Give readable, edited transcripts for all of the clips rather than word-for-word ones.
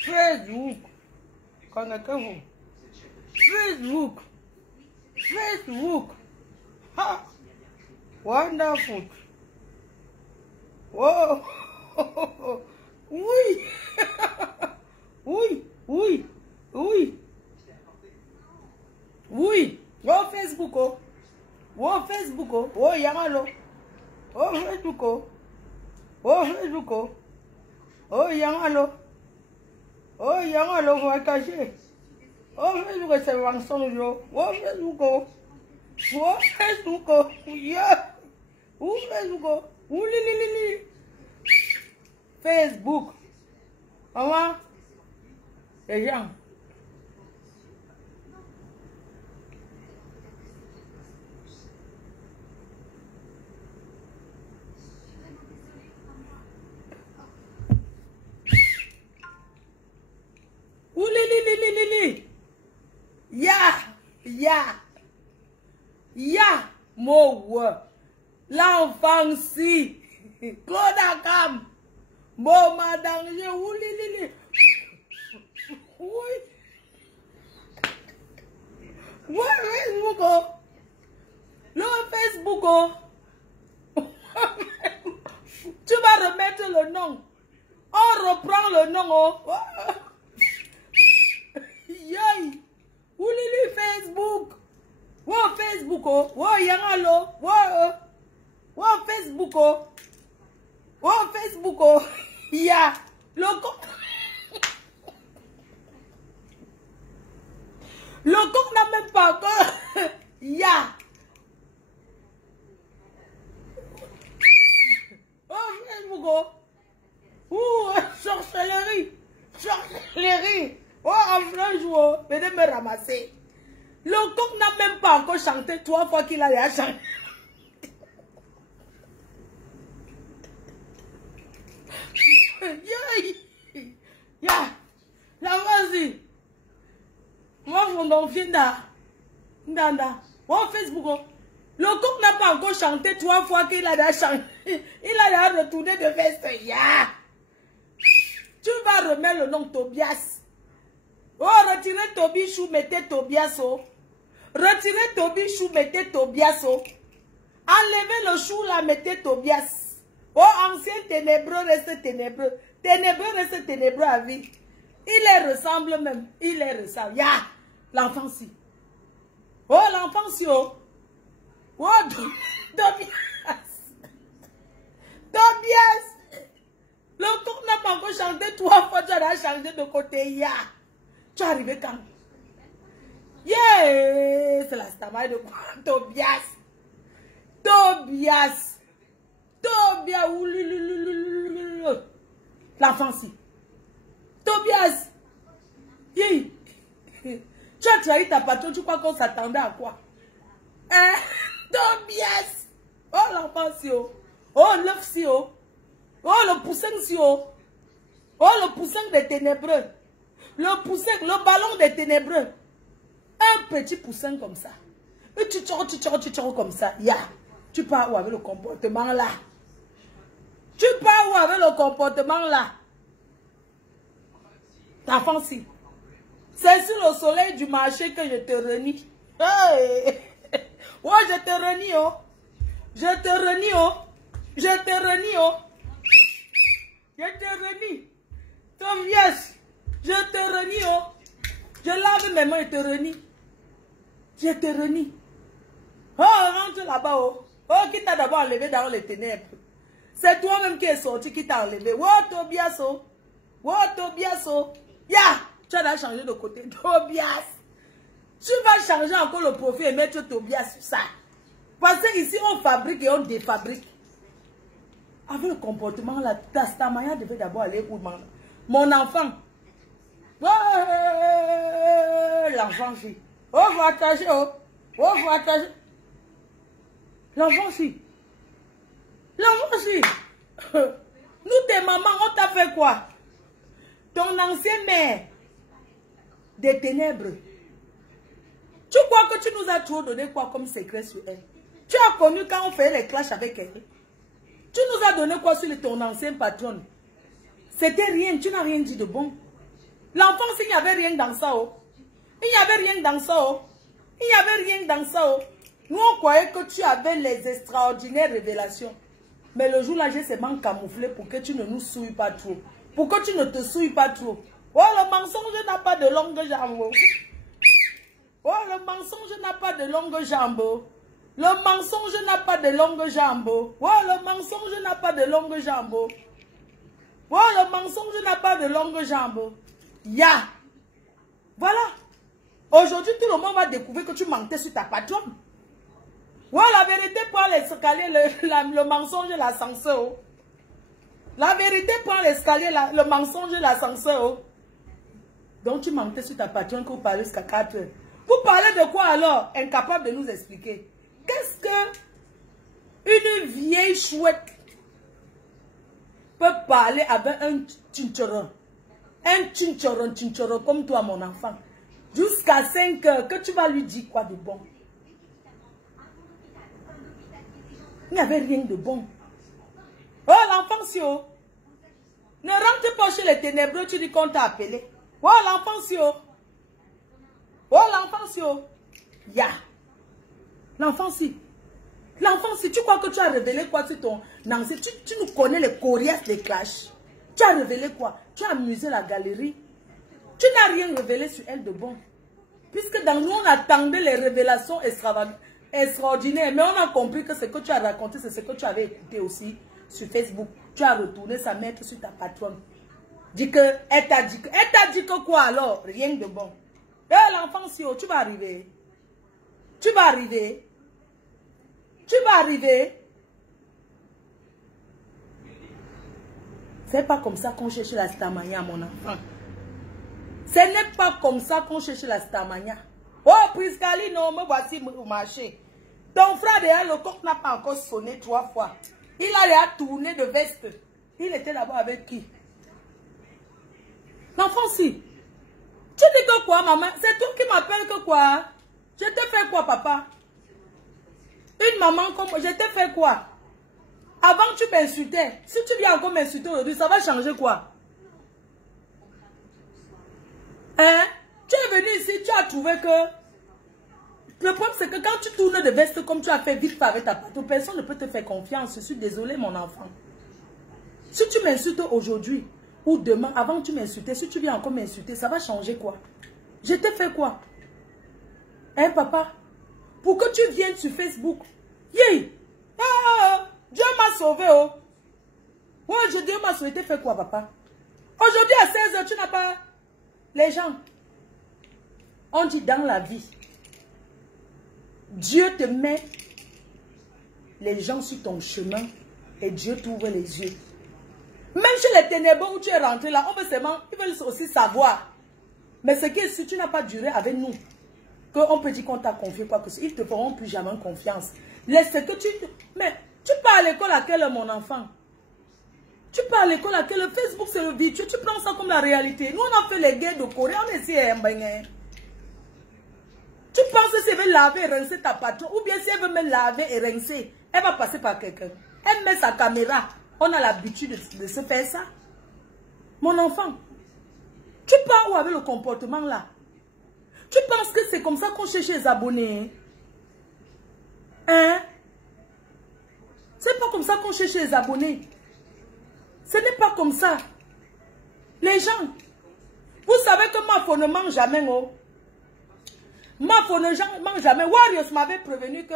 Facebook. Connectez-vous. Facebook. Facebook. Ha. Wonderful. Oh. Oui. Oui. Oui. Oui. Oui. Oh Facebook. Oh. Oh Facebook. Oh. Oh Yamalo. Oh Facebook. Oh. Oh Facebook. Oh. Oh Yamalo. Oh Yamalo. Vous va cacher. Oh Facebook c'est mensonge. Oh Facebook. Oh. Oh Facebook. Oh. Yeah. Oh Facebook. Oh li. Facebook. Maman. Les gens. Oulili. Ya. Mo. L'enfant si. Claude Akam. Bon madame. Oulili. Oui. Ouais, Facebook. Oh. Le Facebook. Oh. Tu vas remettre le nom. On reprend le nom. Oh. Yay. Oulili Facebook. Wow Facebook. Oh. Wow Yangalo. Wow Facebook. Oh. Wow Facebook. Oh. Ya. Le coq n'a même pas encore. Ya. Oh, Facebook. Oh. Ouh, sorcellerie. Oh, en plein jour. Venez me ramasser. Le coq n'a même pas encore chanté 3 fois qu'il a déjà chanté. Ya. La vas-y. Moi, je m'en viens d'Anda. Oh, Facebook. Le coq n'a pas encore chanté 3 fois qu'il a déjà chanté. Il a déjà retourné de veste. Ya. Tu vas remettre le nom Tobias. Oh, retirez Tobichou, mettez Tobias. Oh. Retirez Tobichou, mettez Tobias. Oh. Enlevez le chou là, mettez Tobias. Oh, ancien ténébreux reste ténébreux. Ténébreux reste ténébreux à vie. Il les ressemble même. Il les ressemble. Ya, l'enfant si. Oh, l'enfant si. Oh, Tobias. Le coq n'a pas encore chanté 3 fois. Tu as changé de côté. Ya. Tu es arrivé quand? Yeah. C'est la stamaille de quoi? Tobias. L'enfant si. Tobias. Tu as trahi ta patronne, tu crois qu'on s'attendait à quoi? Tobias. Oh, l'enfant si. Oh, l'œuf si. Oh, le poussin si. Oh, le poussin des ténébreux. Le ballon des ténébreux. Un petit poussin comme ça. Et tu tchors comme ça. Ya. Tu pars où avec le comportement là? Tu pars où avec le comportement là? Ta fancy. C'est sur le soleil du marché que je te renie. Hey. Ouais, je te renie, oh. Je te renie, oh. Je te renie, oh. Je te renie. Tobias, je te renie, oh. Je lave mes mains et te renie. Je te renie. Oh, rentre là-bas, oh. Oh, qui t'a d'abord enlevé dans les ténèbres. C'est toi-même qui est sorti, qui t'a enlevé. Oh, Tobias, oh. Oh, Tobias, oh. Ya, tu as changé de côté. Tobias. Tu vas changer encore le profil et mettre Tobias sur ça. Parce qu'ici, on fabrique et on défabrique. Avec le comportement là, Tastamaya devait d'abord aller où, mon enfant. Oh, l'enfant fille. Oh, vous attachez, oh. Oh, vous attachez. L'enfant fille. L'enfant fille. Nous, tes mamans, on t'a fait quoi? Ton ancienne mère des ténèbres. Tu crois que tu nous as trop donné quoi comme secret sur elle? Tu as connu quand on faisait les clashs avec elle? Tu nous as donné quoi sur ton ancienne patronne? C'était rien, tu n'as rien dit de bon. L'enfance, il n'y avait rien dans ça. Oh. Il n'y avait rien dans ça. Oh. Il n'y avait rien dans ça. Oh. Nous, on croyait que tu avais les extraordinaires révélations. Mais le jour-là, j'ai seulement camouflé pour que tu ne nous souilles pas trop. Pour que tu ne te souilles pas trop. Oh, le mensonge n'a pas de longue jambe. Oh, le mensonge n'a pas de longue jambe. Le mensonge n'a pas de longue jambe. Oh, le mensonge n'a pas de longue jambe. Oh, le mensonge n'a pas de longue jambe. Ya. Voilà. Aujourd'hui, tout le monde va découvrir que tu mentais sur ta patronne. Ouais, la vérité prend l'escalier, le mensonge et l'ascenseur. La vérité prend l'escalier, le mensonge et l'ascenseur. Donc tu mentais sur ta patronne que vous parlez jusqu'à 4 heures. Vous parlez de quoi alors? Incapable de nous expliquer. Qu'est-ce que une vieille chouette peut parler avec un chinchoron? Un chinchoron comme toi, mon enfant. Jusqu'à 5 heures, que tu vas lui dire quoi de bon? Il n'y avait rien de bon. Oh, l'enfance, yo. Ne rentre pas chez les ténébreux, tu dis qu'on t'a appelé. Oh, l'enfance, yo. Oh, l'enfance, yo. Ya. L'enfance, l'enfance, tu crois que tu as révélé quoi sur ton ancien? Tu nous connais les coriaces des clashs. Tu as révélé quoi? Tu as amusé la galerie. Tu n'as rien révélé sur elle de bon. Puisque dans nous, on attendait les révélations extraordinaires. Mais on a compris que ce que tu as raconté, c'est ce que tu avais écouté aussi sur Facebook. Tu as retourné sa mettre sur ta patronne. Dis que, elle t'a dit que quoi alors? Rien de bon. Eh, l'enfant, si tu vas arriver. Tu vas arriver. Tu vas arriver. C'est pas comme ça qu'on cherche la stamania, mon enfant. Ce n'est pas comme ça qu'on cherche la stamania. Oh, Priscali, non, me voici au marché. Ton frère derrière le coq n'a pas encore sonné 3 fois. Il a tourné de veste. Il était là-bas avec qui? L'enfant, si. Tu dis que quoi, maman? C'est toi qui m'appelles que quoi? Je t'ai fait quoi, papa? Une maman comme moi, je t'ai fait quoi? Avant, tu m'insultais. Si tu viens encore m'insulter aujourd'hui, ça va changer quoi? Hein? Tu es venu ici, tu as trouvé que... Le problème, c'est que quand tu tournes de veste comme tu as fait vite avec ta patronne, personne ne peut te faire confiance. Je suis désolée, mon enfant. Si tu m'insultes aujourd'hui ou demain, avant tu m'insultais, si tu viens encore m'insulter, ça va changer quoi? Je t'ai fait quoi? Hein, papa? Pour que tu viennes sur Facebook. Yeah. Ah, Dieu m'a sauvé, oh. Ouais, Dieu m'a sauvé. T'as fait quoi, papa? Aujourd'hui, à 16 h, tu n'as pas... Les gens, on dit dans la vie, Dieu te met les gens sur ton chemin et Dieu t'ouvre les yeux. Même chez les ténébreux où tu es rentré là, on veut seulement, ils veulent aussi savoir. Mais ce qui est sûr, tu n'as pas duré avec nous. Qu'on peut dire qu'on t'a confié quoi que ce soit. Ils ne te feront plus jamais confiance. Laisse que tu... Mais tu pars à l'école à quelle heure, mon enfant? Tu pars à l'école à quelle heure? Facebook, c'est le virtuel. Tu prends ça comme la réalité. Nous, on a fait les guerres de Corée. On est ici à Mbengé. Tu penses que si elle veut laver et rincer ta patronne, ou bien si elle veut me laver et rincer, elle va passer par quelqu'un. Elle met sa caméra. On a l'habitude de se faire ça. Mon enfant, tu pars où avec le comportement là? Tu penses que c'est comme ça qu'on cherche les abonnés? Hein? C'est pas comme ça qu'on cherche les abonnés. Ce n'est pas comme ça. Les gens, vous savez que Mafo ne mange jamais, oh. Mafo ne mange jamais. Warriors m'avait prévenu que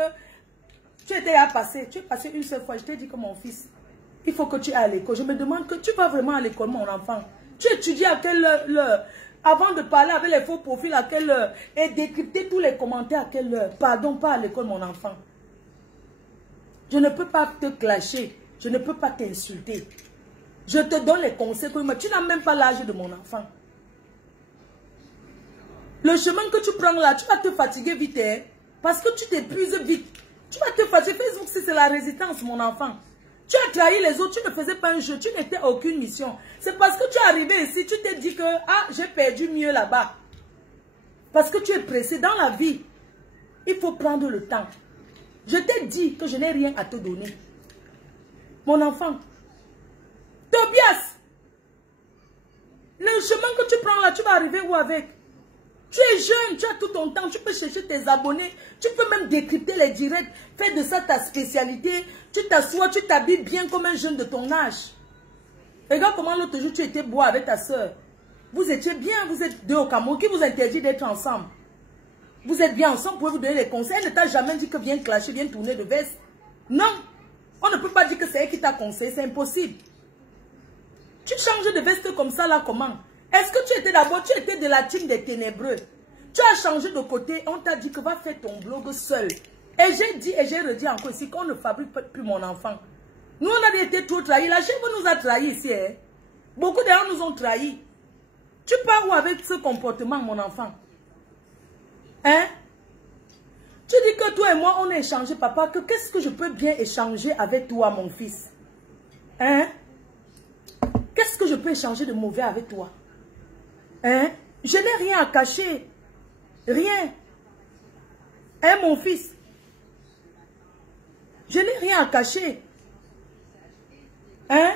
tu étais à passer. Tu es passé une seule fois. Je t'ai dit que mon fils, il faut que tu ailles à l'école. Je me demande que tu vas vraiment à l'école, mon enfant. Tu étudies à quelle heure? Avant de parler avec les faux profils, à quelle heure? Et décrypter tous les commentaires à quelle heure? Pardon, pas à l'école, mon enfant. Je ne peux pas te clasher. Je ne peux pas t'insulter. Je te donne les conseils. Tu n'as même pas l'âge de mon enfant. Le chemin que tu prends là, tu vas te fatiguer vite. Hein? Parce que tu t'épuises vite. Tu vas te fatiguer. Facebook, c'est la résistance, mon enfant. Tu as trahi les autres, tu ne faisais pas un jeu, tu n'étais aucune mission. C'est parce que tu es arrivé ici, tu t'es dit que ah, j'ai perdu mieux là-bas. Parce que tu es pressé. Dans la vie, il faut prendre le temps. Je t'ai dit que je n'ai rien à te donner. Mon enfant, Tobias, Le chemin que tu prends là, tu vas arriver où avec? Tu es jeune, tu as tout ton temps, tu peux chercher tes abonnés, tu peux même décrypter les directs, faire de ça ta spécialité, tu t'assois, tu t'habilles bien comme un jeune de ton âge. Regarde comment l'autre jour tu étais boire avec ta soeur. Vous étiez bien, vous êtes deux au Cameroun, qui vous interdit d'être ensemble? Vous êtes bien ensemble, pouvez vous donner les conseils. Elle ne t'a jamais dit que viens clasher, viens tourner de veste. Non, on ne peut pas dire que c'est elle qui t'a conseillé, c'est impossible. Tu changes de veste comme ça là, comment? Est-ce que tu étais d'abord, tu étais de la team des ténébreux? Tu as changé de côté, on t'a dit que va faire ton blog seul. Et j'ai dit et j'ai redit encore ici qu'on ne fabrique plus mon enfant. Nous, on a été trop trahis. La chèvre nous a trahis ici. Hein? Beaucoup de gens nous ont trahis. Tu pars où avec ce comportement, mon enfant? Hein? Tu dis que toi et moi, on a échangé, papa, que qu'est-ce que je peux bien échanger avec toi, mon fils? Hein? Qu'est-ce que je peux échanger de mauvais avec toi? Hein? Je n'ai rien à cacher. Rien. Hein, mon fils? Je n'ai rien à cacher. Hein?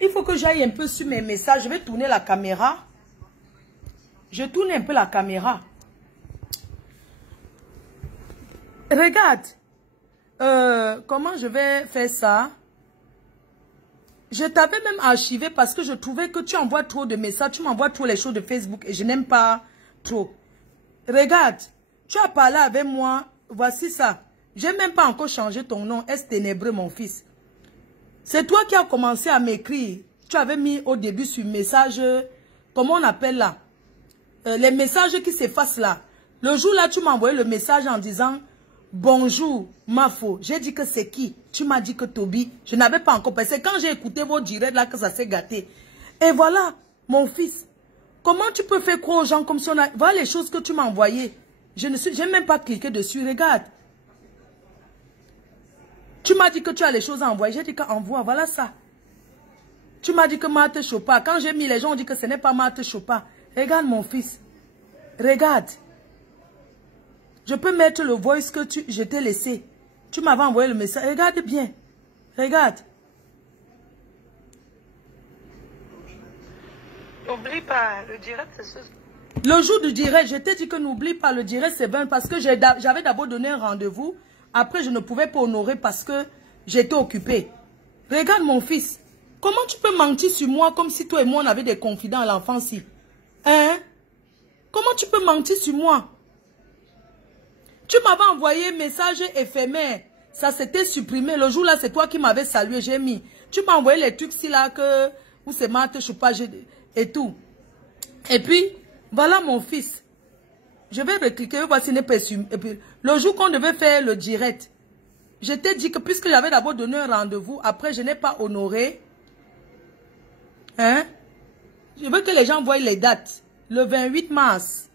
Il faut que j'aille un peu sur mes messages. Je vais tourner la caméra. Je tourne un peu la caméra. Regarde. Comment je vais faire ça? Je t'avais même archivé parce que je trouvais que tu envoies trop de messages. Tu m'envoies trop les choses de Facebook et je n'aime pas trop. Regarde. Tu as parlé avec moi. Voici ça. Je n'ai même pas encore changé ton nom. Est ténébreux, mon fils. C'est toi qui as commencé à m'écrire. Tu avais mis au début sur message. Comment on appelle là? Les messages qui s'effacent là. Le jour là, tu m'as envoyé le message en disant bonjour, Mafo. J'ai dit que c'est qui? Tu m'as dit que Toby. Je n'avais pas encore pensé. Quand j'ai écouté vos directs là, que ça s'est gâté. Et voilà, mon fils. Comment tu peux faire croire aux gens comme si on a... Voilà les choses que tu m'as envoyées. Je n'ai même pas cliqué dessus. Regarde. Tu m'as dit que tu as les choses à envoyer. J'ai dit qu'envoie. Voilà ça. Tu m'as dit que Marthe Chopa. Quand j'ai mis, les gens ont dit que ce n'est pas Marthe Chopa. Regarde mon fils. Regarde. Je peux mettre le voice que je t'ai laissé. Tu m'avais envoyé le message. Regarde bien. Regarde. N'oublie pas, le direct, c'est ce... Le jour du direct, je t'ai dit que n'oublie pas, le direct, c'est 20 parce que j'avais d'abord donné un rendez-vous. Après, je ne pouvais pas honorer parce que j'étais occupée. Regarde mon fils. Comment tu peux mentir sur moi comme si toi et moi, on avait des confidents à l'enfance? Hein? Comment tu peux mentir sur moi? Tu m'avais envoyé un message éphémère. Ça s'était supprimé. Le jour là, c'est toi qui m'avais salué. J'ai mis. Tu m'as envoyé les trucs ici là que... Où c'est Marthe Choupa et tout. Et puis, voilà mon fils. Je vais recliquer. Voici n'est pas sûr. Et puis, le jour qu'on devait faire le direct, je t'ai dit que puisque j'avais d'abord donné un rendez-vous, après je n'ai pas honoré. Hein? Je veux que les gens voient les dates. Le 28 mars.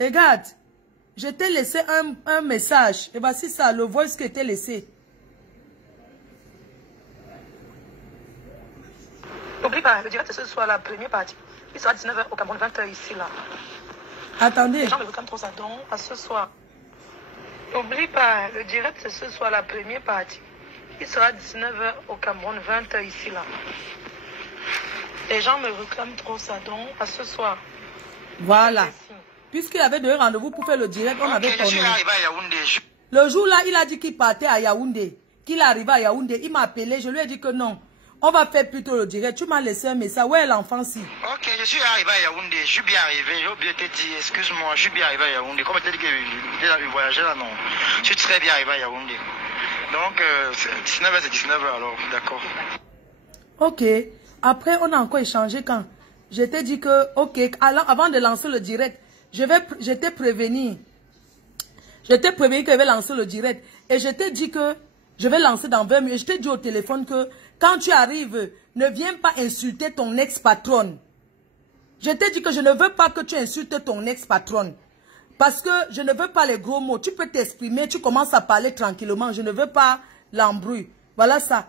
Regarde. Je t'ai laissé un message. Et voici ça, le voice que t'ai laissé. N'oublie pas, le direct ce soir, la première partie. Il sera 19h au Cameroun, 20h ici, là. Attendez. Les gens me réclament trop ça, donc à ce soir. N'oublie pas, le direct c'est ce soir, la première partie. Il sera 19h au Cameroun, 20h ici, là. Les gens me réclament trop ça, donc à ce soir. Voilà. Puisqu'il avait donné rendez-vous pour faire le direct, on avait je suis arrivé à Yaoundé. Le jour là, il a dit qu'il partait à Yaoundé. Qu'il arrivait à Yaoundé. Il m'a appelé. Je lui ai dit que non. On va faire plutôt le direct. Tu m'as laissé un message. Où est l'enfant si? Ok, je suis arrivé à Yaoundé. Je suis bien arrivé. J'ai oublié de te dire, excuse-moi, je suis bien arrivé à Yaoundé. Comme tu as dit que je voyageais là, non. Je suis très bien arrivé à Yaoundé. Donc, 19h, c'est 19h alors, d'accord. Ok. Après, on a encore échangé quand je t'ai dit que, ok, avant de lancer le direct, je t'ai prévenu. Je t'ai prévenu que je vais lancer le direct. Et je t'ai dit que je vais lancer dans 20 minutes. Je t'ai dit au téléphone que quand tu arrives, ne viens pas insulter ton ex-patronne. Je t'ai dit que je ne veux pas que tu insultes ton ex-patronne. Parce que je ne veux pas les gros mots. Tu peux t'exprimer, tu commences à parler tranquillement. Je ne veux pas l'embrouille. Voilà ça.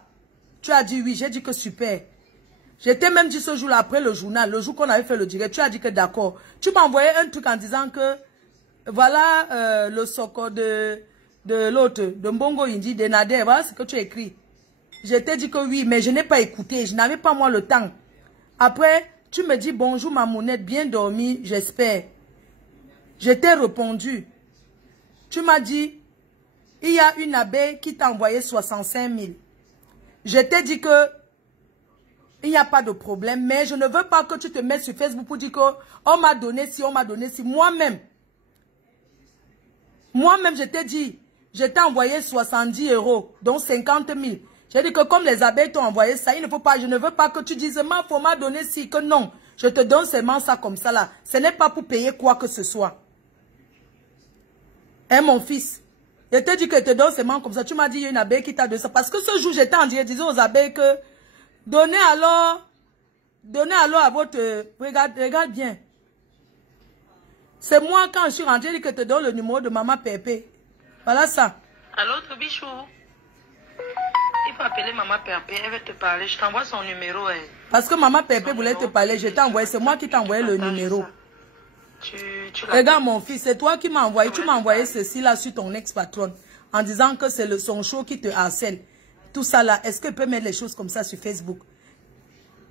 Tu as dit oui, j'ai dit que super. Je t'ai même dit ce jour-là, après le journal, le jour qu'on avait fait le direct, tu as dit que d'accord. Tu m'as envoyé un truc en disant que, voilà le soko de l'autre, de Mbongo Indi, de Nader, voilà ce que tu as écrit. Je t'ai dit que oui, mais je n'ai pas écouté, je n'avais pas moi le temps. Après, Tu me dis bonjour Mamounette, bien dormi, j'espère. Je t'ai répondu. Tu m'as dit, il y a une abeille qui t'a envoyé 65 000. Je t'ai dit que il n'y a pas de problème, mais je ne veux pas que tu te mettes sur Facebook pour dire qu'on m'a donné ci, on m'a donné ci. Moi-même, je t'ai dit, je t'ai envoyé 70 €, donc 50 000. J'ai dit que comme les abeilles t'ont envoyé ça, il ne faut pas, je ne veux pas que tu dises, il faut m'a donné ci, que non. Je te donne seulement ça comme ça là. Ce n'est pas pour payer quoi que ce soit. Hein, mon fils? Je t'ai dit que je te donne seulement comme ça. Tu m'as dit, il y a une abeille qui t'a donné ça. Parce que ce jour, j'étais en train de dire aux abeilles que donnez alors à votre... Regarde bien. C'est moi, quand je suis rentrée, que je te donne le numéro de maman Pépé. Voilà ça. Allô, Tobichou? Il faut appeler maman Pépé, elle va te parler. Je t'envoie son numéro. Hein. Parce que maman Pépé voulait te parler, je t'ai envoyé. C'est moi qui t'ai envoyé le numéro. Regarde mon fils, c'est toi qui m'as envoyé. Tu m'as envoyé ceci là sur ton ex-patronne. En disant que c'est son show qui te harcèle. Tout ça là, est-ce que tu peux mettre les choses comme ça sur Facebook?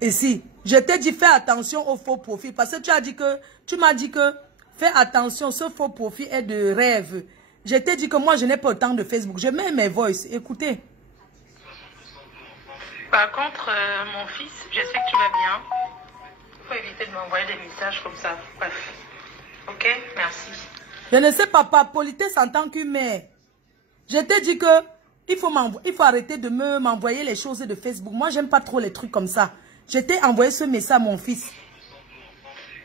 Et si, je t'ai dit fais attention aux faux profils. Parce que tu m'as dit que fais attention, ce faux profil est de rêve. Je t'ai dit que moi je n'ai pas autant de Facebook. Je mets mes voices, écoutez. Par contre, mon fils, je sais que tu vas bien. Il faut éviter de m'envoyer des messages comme ça. Bref. Ok, merci. Je ne sais pas, politesse en tant qu'humain. Je t'ai dit que il faut arrêter de m'envoyer les choses de Facebook. Moi, j'aime pas trop les trucs comme ça. Je t'ai envoyé ce message à mon fils.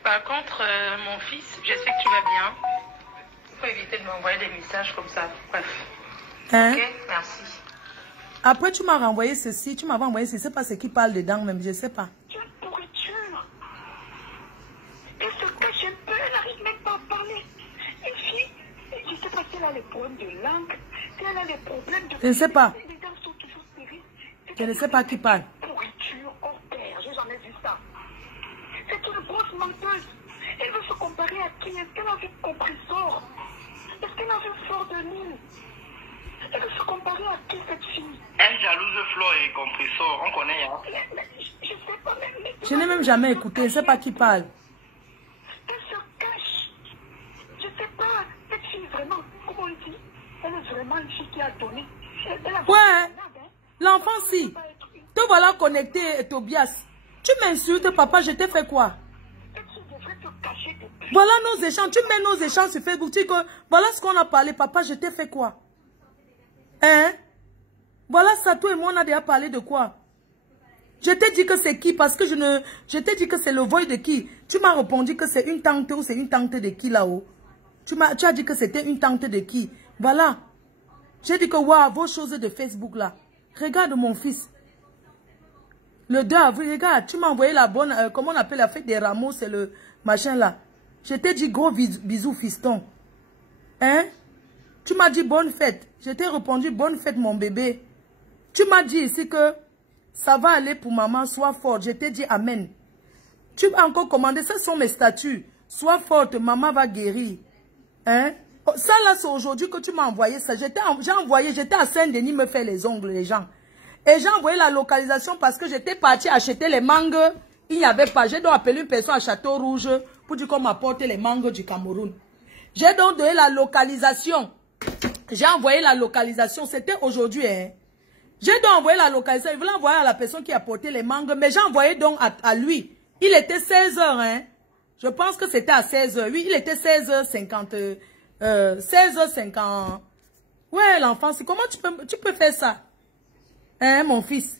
Par contre, mon fils, je sais que tu vas bien. Il faut éviter de m'envoyer des messages comme ça. Bref. Hein? Ok, merci. Après, tu m'as renvoyé ceci. Tu m'avais envoyé ceci. Je ne sais pas ce qui parle dedans même. Je ne sais pas. Tu as une pourriture. Elle se cache un peu. Elle n'arrive même pas à parler. Et fille, je ne sais pas si elle a les problèmes de langue. Si elle a les problèmes de... Je ne sais pas. Les dents sont toujours serrées. Je ne sais pas qui parle. Pourriture hors pair. J'ai jamais vu ça. C'est une grosse menteuse. Elle veut se comparer à qui? Est-ce qu'elle a vu Compressor? Est-ce qu'elle a vu Fleur de Lille? Elle veut se comparer à qui cette fille? Elle jalouse Flo et Compressor, on connaît, hein. Mais je sais pas même... Je n'ai même jamais écouté. Je ne sais pas qui parle. Elle se cache. Je sais pas. Cette fille, vraiment, comment on dit? Elle est vraiment une fille qui a donné. Ouais. L'enfant, si. Te voilà connecté, Tobias. Tu m'insultes, papa, je t'ai fait quoi? Voilà nos échanges. Tu mets nos échanges sur Facebook. Tu dis que voilà ce qu'on a parlé, papa, je t'ai fait quoi? Hein? Voilà ça, toi et moi, on a déjà parlé de quoi? Je t'ai dit que c'est qui? Parce que je t'ai dit que c'est le voile de qui? Tu m'as répondu que c'est une tante ou c'est une tante de qui là-haut? Tu as dit que c'était une tante de qui? Voilà. J'ai dit que, waouh, vos choses de Facebook là. Regarde mon fils. Le 2 avril, regarde, tu m'as envoyé la bonne, comment on appelle la fête des rameaux, c'est le machin là. Je t'ai dit gros bisous fiston. Hein? Tu m'as dit bonne fête. Je t'ai répondu bonne fête mon bébé. Tu m'as dit ici que ça va aller pour maman, sois forte. Je t'ai dit amen. Tu m'as encore commandé, ce sont mes statuts. Sois forte, maman va guérir. Hein? Ça là, c'est aujourd'hui que tu m'as envoyé ça. J'ai envoyé, j'étais à Saint-Denis me faire les ongles, les gens. Et j'ai envoyé la localisation parce que j'étais partie acheter les mangues. Il n'y avait pas. J'ai donc appelé une personne à Château Rouge pour dire qu'on m'apporte les mangues du Cameroun. J'ai donc donné la localisation. J'ai envoyé la localisation. C'était aujourd'hui. Hein. J'ai donc envoyé la localisation. Il voulait envoyer à la personne qui a porté les mangues. Mais j'ai envoyé donc à lui. Il était 16h. Hein. Je pense que c'était à 16h. Oui, il était 16h50. 16h50. Ouais, l'enfant, comment tu peux faire ça? Hein, mon fils?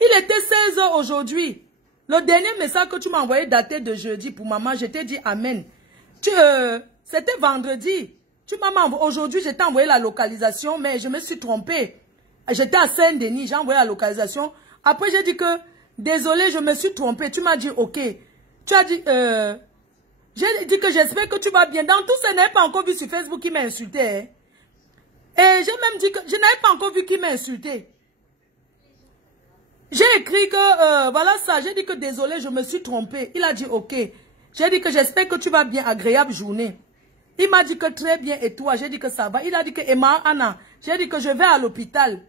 Il était 16h aujourd'hui. Le dernier message que tu m'as envoyé daté de jeudi pour maman, je t'ai dit amen. C'était vendredi. Tu m'as envoyé. Aujourd'hui, je t'ai envoyé la localisation, mais je me suis trompée. J'étais à Saint-Denis, j'ai envoyé la localisation. Après, j'ai dit que, désolé, je me suis trompée. Tu m'as dit, ok. Tu as dit, j'ai dit que j'espère que tu vas bien. Dans tout ça, je n'avais pas encore vu sur Facebook qui m'a insulté. Hein. Et j'ai même dit que je n'avais pas encore vu qui m'a insulté. J'ai écrit que, voilà ça, j'ai dit que désolé, je me suis trompée. Il a dit ok. J'ai dit que j'espère que tu vas bien, agréable journée. Il m'a dit que très bien et toi, j'ai dit que ça va. Il a dit que Emma, Anna, j'ai dit que je vais à l'hôpital.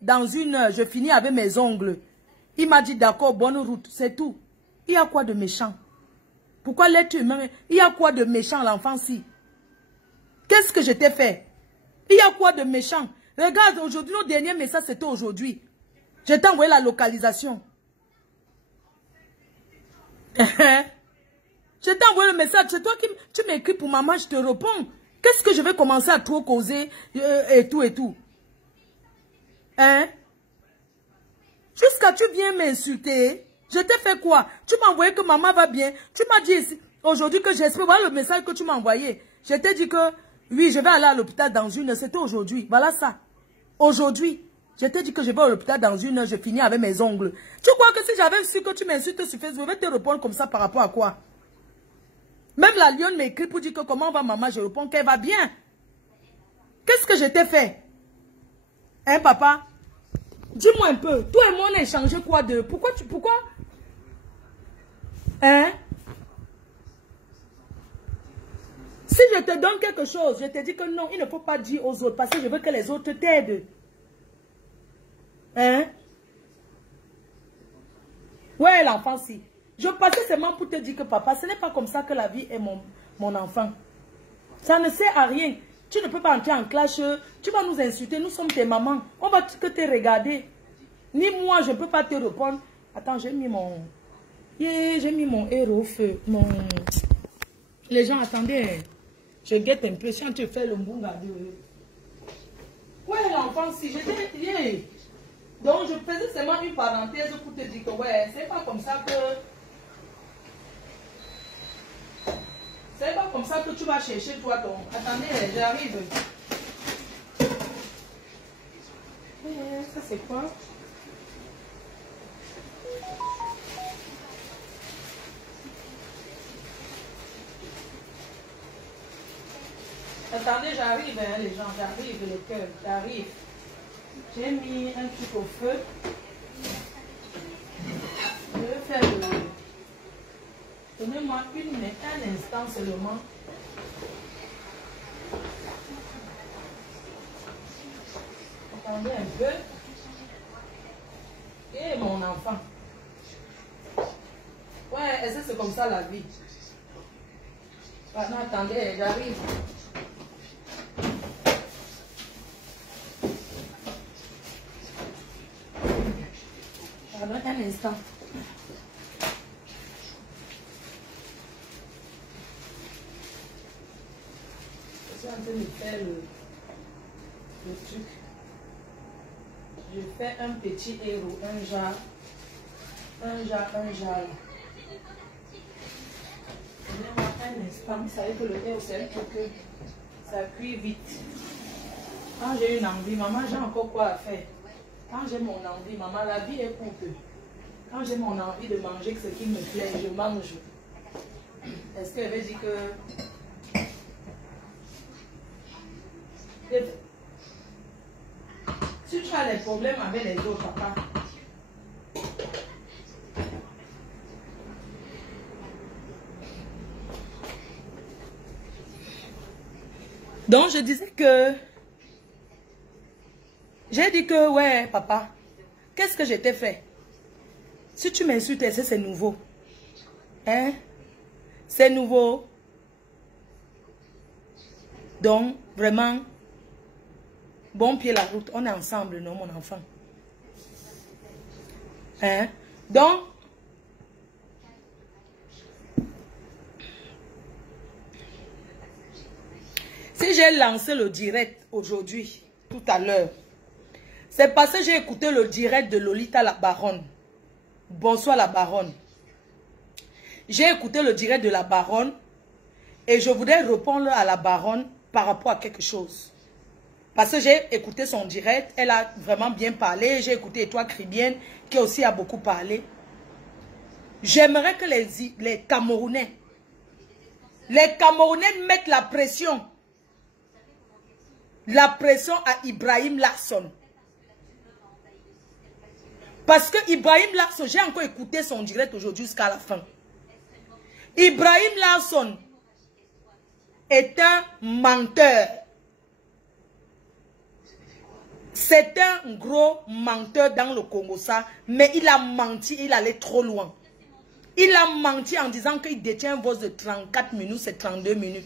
Dans une heure, je finis avec mes ongles. Il m'a dit d'accord, bonne route, c'est tout. Il y a quoi de méchant? Pourquoi l'être humain? Il y a quoi de méchant l'enfant-ci? Qu'est-ce que je t'ai fait? Il y a quoi de méchant? Regarde, aujourd'hui, nos derniers messages, c'était aujourd'hui. Je t'ai envoyé la localisation. Je t'ai envoyé le message. C'est toi qui tu m'écris pour maman, je te réponds. Qu'est-ce que je vais commencer à trop causer et tout et tout? Hein? Jusqu'à tu viens m'insulter. Je t'ai fait quoi? Tu m'as envoyé que maman va bien. Tu m'as dit aujourd'hui que j'espère. Voilà le message que tu m'as envoyé. Je t'ai dit que oui, je vais aller à l'hôpital dans une heure. C'était aujourd'hui. Voilà ça. Aujourd'hui. Je t'ai dit que je vais à l'hôpital dans une heure. Je finis avec mes ongles. Tu crois que si j'avais su que tu m'insultes sur Facebook, je vais te répondre comme ça par rapport à quoi? Même la lionne m'écrit pour dire que comment va maman. Je réponds qu'elle va bien. Qu'est-ce que je t'ai fait? Hein, papa? Dis-moi un peu. Toi et moi, on a échangé quoi de... Pourquoi? Hein? Si je te donne quelque chose, je te dis que non, il ne faut pas dire aux autres parce que je veux que les autres t'aident. Hein? Ouais, l'enfant, si. Je passais seulement pour te dire que papa, ce n'est pas comme ça que la vie est mon enfant. Ça ne sert à rien. Tu ne peux pas entrer en clash. Tu vas nous insulter. Nous sommes tes mamans. On va que te regarder. Ni moi, je ne peux pas te répondre. Attends, j'ai mis mon... J'ai mis mon héros au feu. Les gens, attendez. Je guette un peu. Si on te fait le bon gardien. Ouais, l'enfant, si. J'étais... Donc, je faisais seulement une parenthèse pour te dire que, ouais, c'est pas comme ça que... C'est pas comme ça que tu vas chercher toi ton... Attendez, j'arrive. Ça, c'est quoi? Attendez, j'arrive, hein, les gens. J'arrive, les cœurs. J'arrive. J'ai mis un truc au feu. Je vais faire le... Donnez-moi un instant seulement. Attendez un peu. Et mon enfant. Ouais, est-ce que c'est comme ça la vie? Maintenant, attendez, j'arrive. Pardon, un instant. Je suis en train de faire le truc. Je fais un petit héros, un jar. Donnez-moi un instant. Vous savez que le héros, c'est un truc que ça cuit vite. Quand j'ai une envie, maman, j'ai encore quoi à faire. Quand j'ai mon envie, maman, la vie est courte. Quand j'ai mon envie de manger ce qui me plaît, je mange. Est-ce qu'elle veut dire que... Si tu as des problèmes avec les autres, papa. Donc, je disais que... J'ai dit que, ouais, papa, qu'est-ce que je t'ai fait? Si tu m'insultes, c'est nouveau. Hein? C'est nouveau. Donc, vraiment, bon pied la route. On est ensemble, non, mon enfant? Hein? Donc, si j'ai lancé le direct aujourd'hui, tout à l'heure, c'est parce que j'ai écouté le direct de Lolita la baronne. Bonsoir la baronne. J'ai écouté le direct de la baronne et je voudrais répondre à la baronne par rapport à quelque chose. Parce que j'ai écouté son direct, elle a vraiment bien parlé. J'ai écouté Étoile Cribienne qui aussi a beaucoup parlé. J'aimerais que les Camerounais mettent la pression à Ibrahim Larsson. Parce que Ibrahim Larsson, j'ai encore écouté son direct aujourd'hui jusqu'à la fin. Ibrahim Larsson est un menteur. C'est un gros menteur dans le Congo, ça. Mais il a menti, il allait trop loin. Il a menti en disant qu'il détient un vote de 34 minutes, c'est 32 minutes.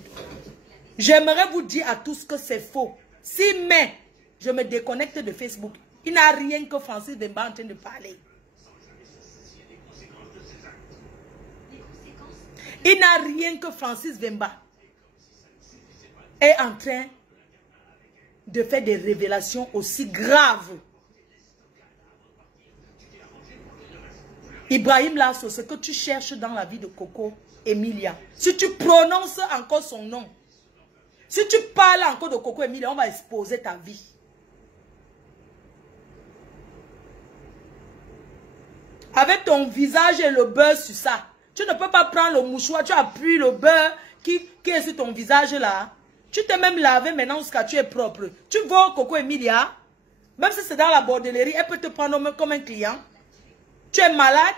J'aimerais vous dire à tous que c'est faux. Si mais je me déconnecte de Facebook, il n'a rien que Francis Vemba en train de parler. Il n'a rien que Francis Vemba est en train de faire des révélations aussi graves. Ibrahim Lasso, ce que tu cherches dans la vie de Coco Emilia, si tu prononces encore son nom, si tu parles encore de Coco Emilia, on va exposer ta vie. Avec ton visage et le beurre sur ça, tu ne peux pas prendre le mouchoir, tu appuies le beurre qui est sur ton visage là. Tu t'es même lavé maintenant jusqu'à tu es propre. Tu vois Coco Emilia, même si c'est dans la bordellerie, elle peut te prendre comme un client. Tu es malade,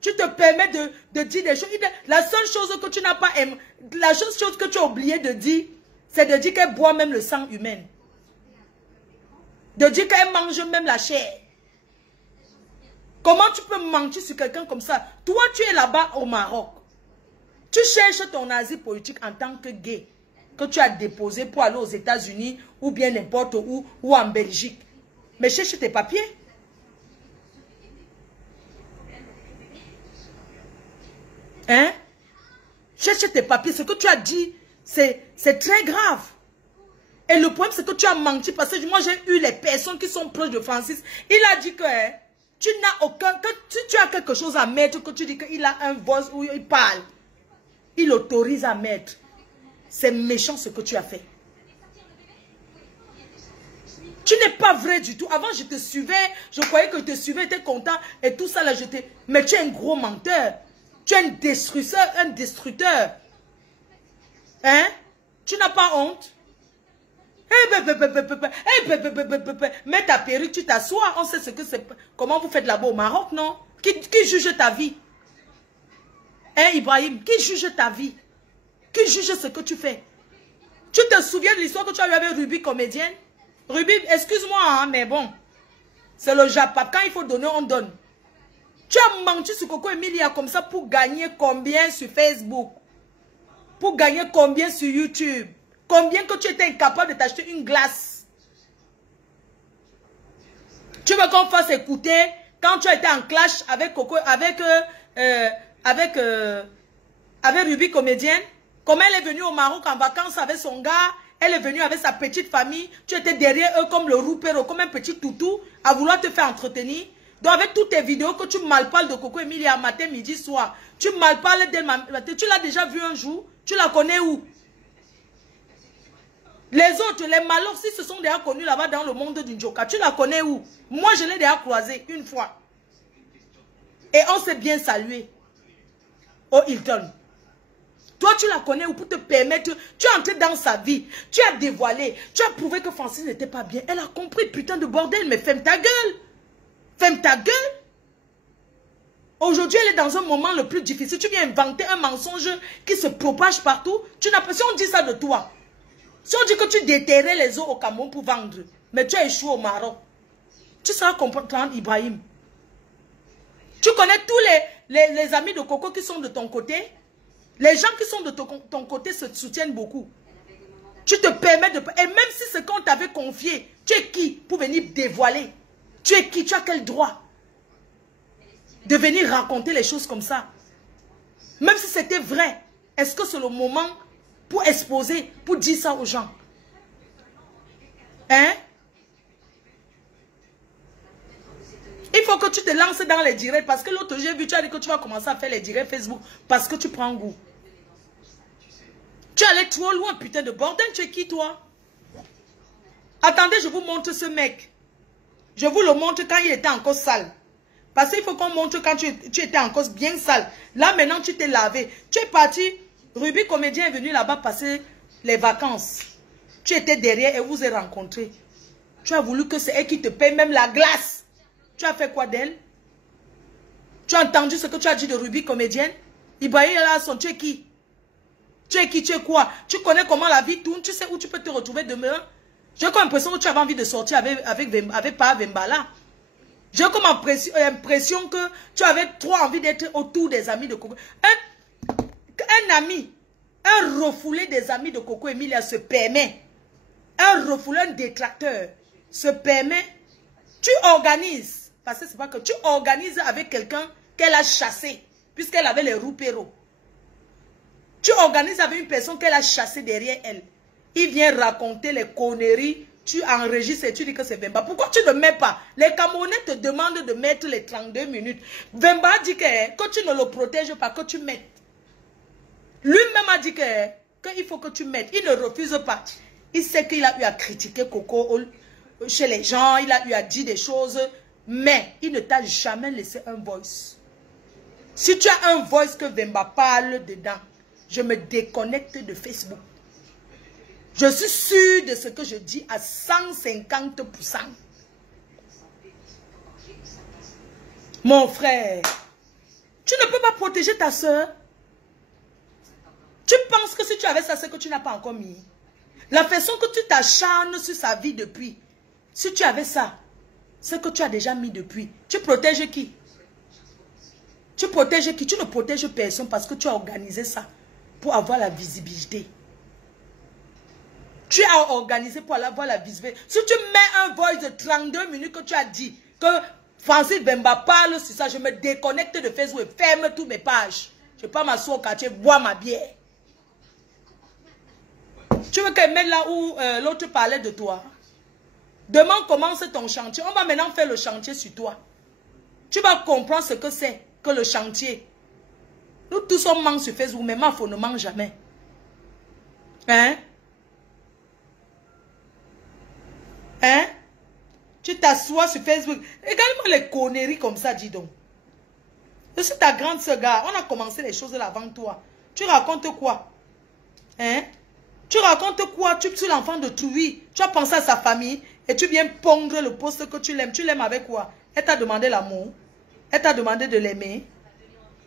tu te permets de dire des choses. La seule chose que tu n'as pas aimé, la seule chose que tu as oublié de dire, c'est de dire qu'elle boit même le sang humain. De dire qu'elle mange même la chair. Comment tu peux mentir sur quelqu'un comme ça? Toi, tu es là-bas au Maroc. Tu cherches ton asile politique en tant que gay, que tu as déposé pour aller aux États-Unis ou bien n'importe où, ou en Belgique. Mais cherche tes papiers. Hein? Cherche tes papiers. Ce que tu as dit, c'est très grave. Et le problème, c'est que tu as menti. Parce que moi, j'ai eu les personnes qui sont proches de Francis. Il a dit que tu n'as aucun... Que tu as quelque chose à mettre, que tu dis qu'il a un voix où il parle. Il autorise à mettre. C'est méchant ce que tu as fait. Tu n'es pas vrai du tout. Avant, je te suivais. Je croyais que je te suivais, j'étais content. Et tout ça, là, j'étais... Mais tu es un gros menteur. Tu es un destructeur. Hein? Tu n'as pas honte? Mets ta perruque, tu t'assois. On sait ce que c'est. Comment vous faites là-bas au Maroc, non? Qui juge ta vie? Hein, Ibrahim? Qui juge ta vie? Qui juge ce que tu fais? Tu te souviens de l'histoire que tu as eu avec Ruby, comédienne? Ruby, excuse-moi, hein, mais bon. C'est le Japon. Quand il faut donner, on donne. Tu as menti sur Coco Emilia comme ça pour gagner combien sur Facebook? Pour gagner combien sur YouTube? Combien que tu étais incapable de t'acheter une glace? Tu veux qu'on fasse écouter quand tu étais en clash avec Coco, avec Ruby comédienne? Comment elle est venue au Maroc en vacances avec son gars? Elle est venue avec sa petite famille. Tu étais derrière eux comme le roupero, comme un petit toutou, à vouloir te faire entretenir. Donc avec toutes tes vidéos que tu malparles de Coco Emilia matin, midi, soir, tu malparles d'elle matin, tu l'as déjà vu un jour? Tu la connais où? Les autres, les malheurs, si se sont déjà connus là-bas dans le monde du Njoka, tu la connais où? Moi, je l'ai déjà croisée une fois. Et on s'est bien salué. Au Hilton. Toi, tu la connais où pour te permettre... Tu es entré dans sa vie. Tu as dévoilé. Tu as prouvé que Francis n'était pas bien. Elle a compris, putain de bordel. Mais ferme ta gueule. Ferme ta gueule. Aujourd'hui, elle est dans un moment le plus difficile. Tu viens inventer un mensonge qui se propage partout. Tu n'as pas... Si on dit ça de toi, si on dit que tu déterrais les eaux au Cameroun pour vendre, mais tu as échoué au Maroc, tu seras comprendre, Ibrahim. Tu connais tous les amis de Coco qui sont de ton côté. Les gens qui sont de ton côté se soutiennent beaucoup. Tu te permets de... Et même si c'est qu'on t'avait confié, tu es qui pour venir dévoiler? Tu es qui? Tu as quel droit de venir raconter les choses comme ça? Même si c'était vrai, est-ce que c'est le moment pour exposer, pour dire ça aux gens? Hein? Il faut que tu te lances dans les directs parce que l'autre j'ai vu, tu as dit que tu vas commencer à faire les directs Facebook parce que tu prends goût. Tu allais trop loin, putain de bordel, tu es qui toi? Attendez, je vous montre ce mec. Je vous le montre quand il était encore sale. Parce qu'il faut qu'on montre quand tu étais encore bien sale. Là maintenant tu t'es lavé. Tu es parti, Ruby comédien est venu là-bas passer les vacances. Tu étais derrière et vous êtes rencontrés. Tu as voulu que c'est elle qui te paye même la glace. Tu as fait quoi d'elle? Tu as entendu ce que tu as dit de Ruby comédienne? Ibrahim Lasso, tu es qui? Tu es qui? Tu es quoi? Tu connais comment la vie tourne? Tu sais où tu peux te retrouver demain? J'ai comme l'impression que tu avais envie de sortir avec Pa Vembala. J'ai comme impression que tu avais trop envie d'être autour des amis de Coco. Un ami, un refoulé des amis de Coco Emilia se permet, un refoulé, un détracteur se permet, tu organises, parce que c'est pas que tu organises avec quelqu'un qu'elle a chassé, puisqu'elle avait les roupéros. Tu organises avec une personne qu'elle a chassé derrière elle. Il vient raconter les conneries. Tu enregistres et tu dis que c'est Vemba. Pourquoi tu ne mets pas? Les Camerounais te demandent de mettre les 32 minutes. Vemba dit que tu ne le protèges pas, que tu mettes. Lui-même a dit qu'il faut que tu mettes. Il ne refuse pas. Il sait qu'il a eu à critiquer Coco chez les gens. Il a eu à dire des choses. Mais il ne t'a jamais laissé un voice. Si tu as un voice que Vemba parle dedans, je me déconnecte de Facebook. Je suis sûre de ce que je dis à 150%. Mon frère, tu ne peux pas protéger ta soeur. Tu penses que si tu avais ça, c'est que tu n'as pas encore mis. La façon que tu t'acharnes sur sa vie depuis, si tu avais ça, c'est que tu as déjà mis depuis. Tu protèges qui? Tu protèges qui? Tu ne protèges personne parce que tu as organisé ça pour avoir la visibilité. Tu as organisé pour avoir la visibilité. Si tu mets un voice de 32 minutes que tu as dit que Francis Bemba parle sur ça, je me déconnecte de Facebook et ferme toutes mes pages. Je ne vais pas m'asseoir au quartier, boire ma bière. Tu veux qu'elle mette là où l'autre parlait de toi? Demain commence ton chantier. On va maintenant faire le chantier sur toi. Tu vas comprendre ce que c'est que le chantier. Nous tous on mange sur Facebook, mais Mafo ne mange jamais. Hein? Hein? Tu t'assois sur Facebook. Regarde-moi les conneries comme ça, dis donc. Je suis ta grande sœur, gars. On a commencé les choses là avant toi. Tu racontes quoi? Hein? Tu racontes quoi? Tu es l'enfant de Trouy. Tu as pensé à sa famille et tu viens pondre le poste que tu l'aimes. Tu l'aimes avec quoi? Elle t'a demandé l'amour. Elle t'a demandé de l'aimer.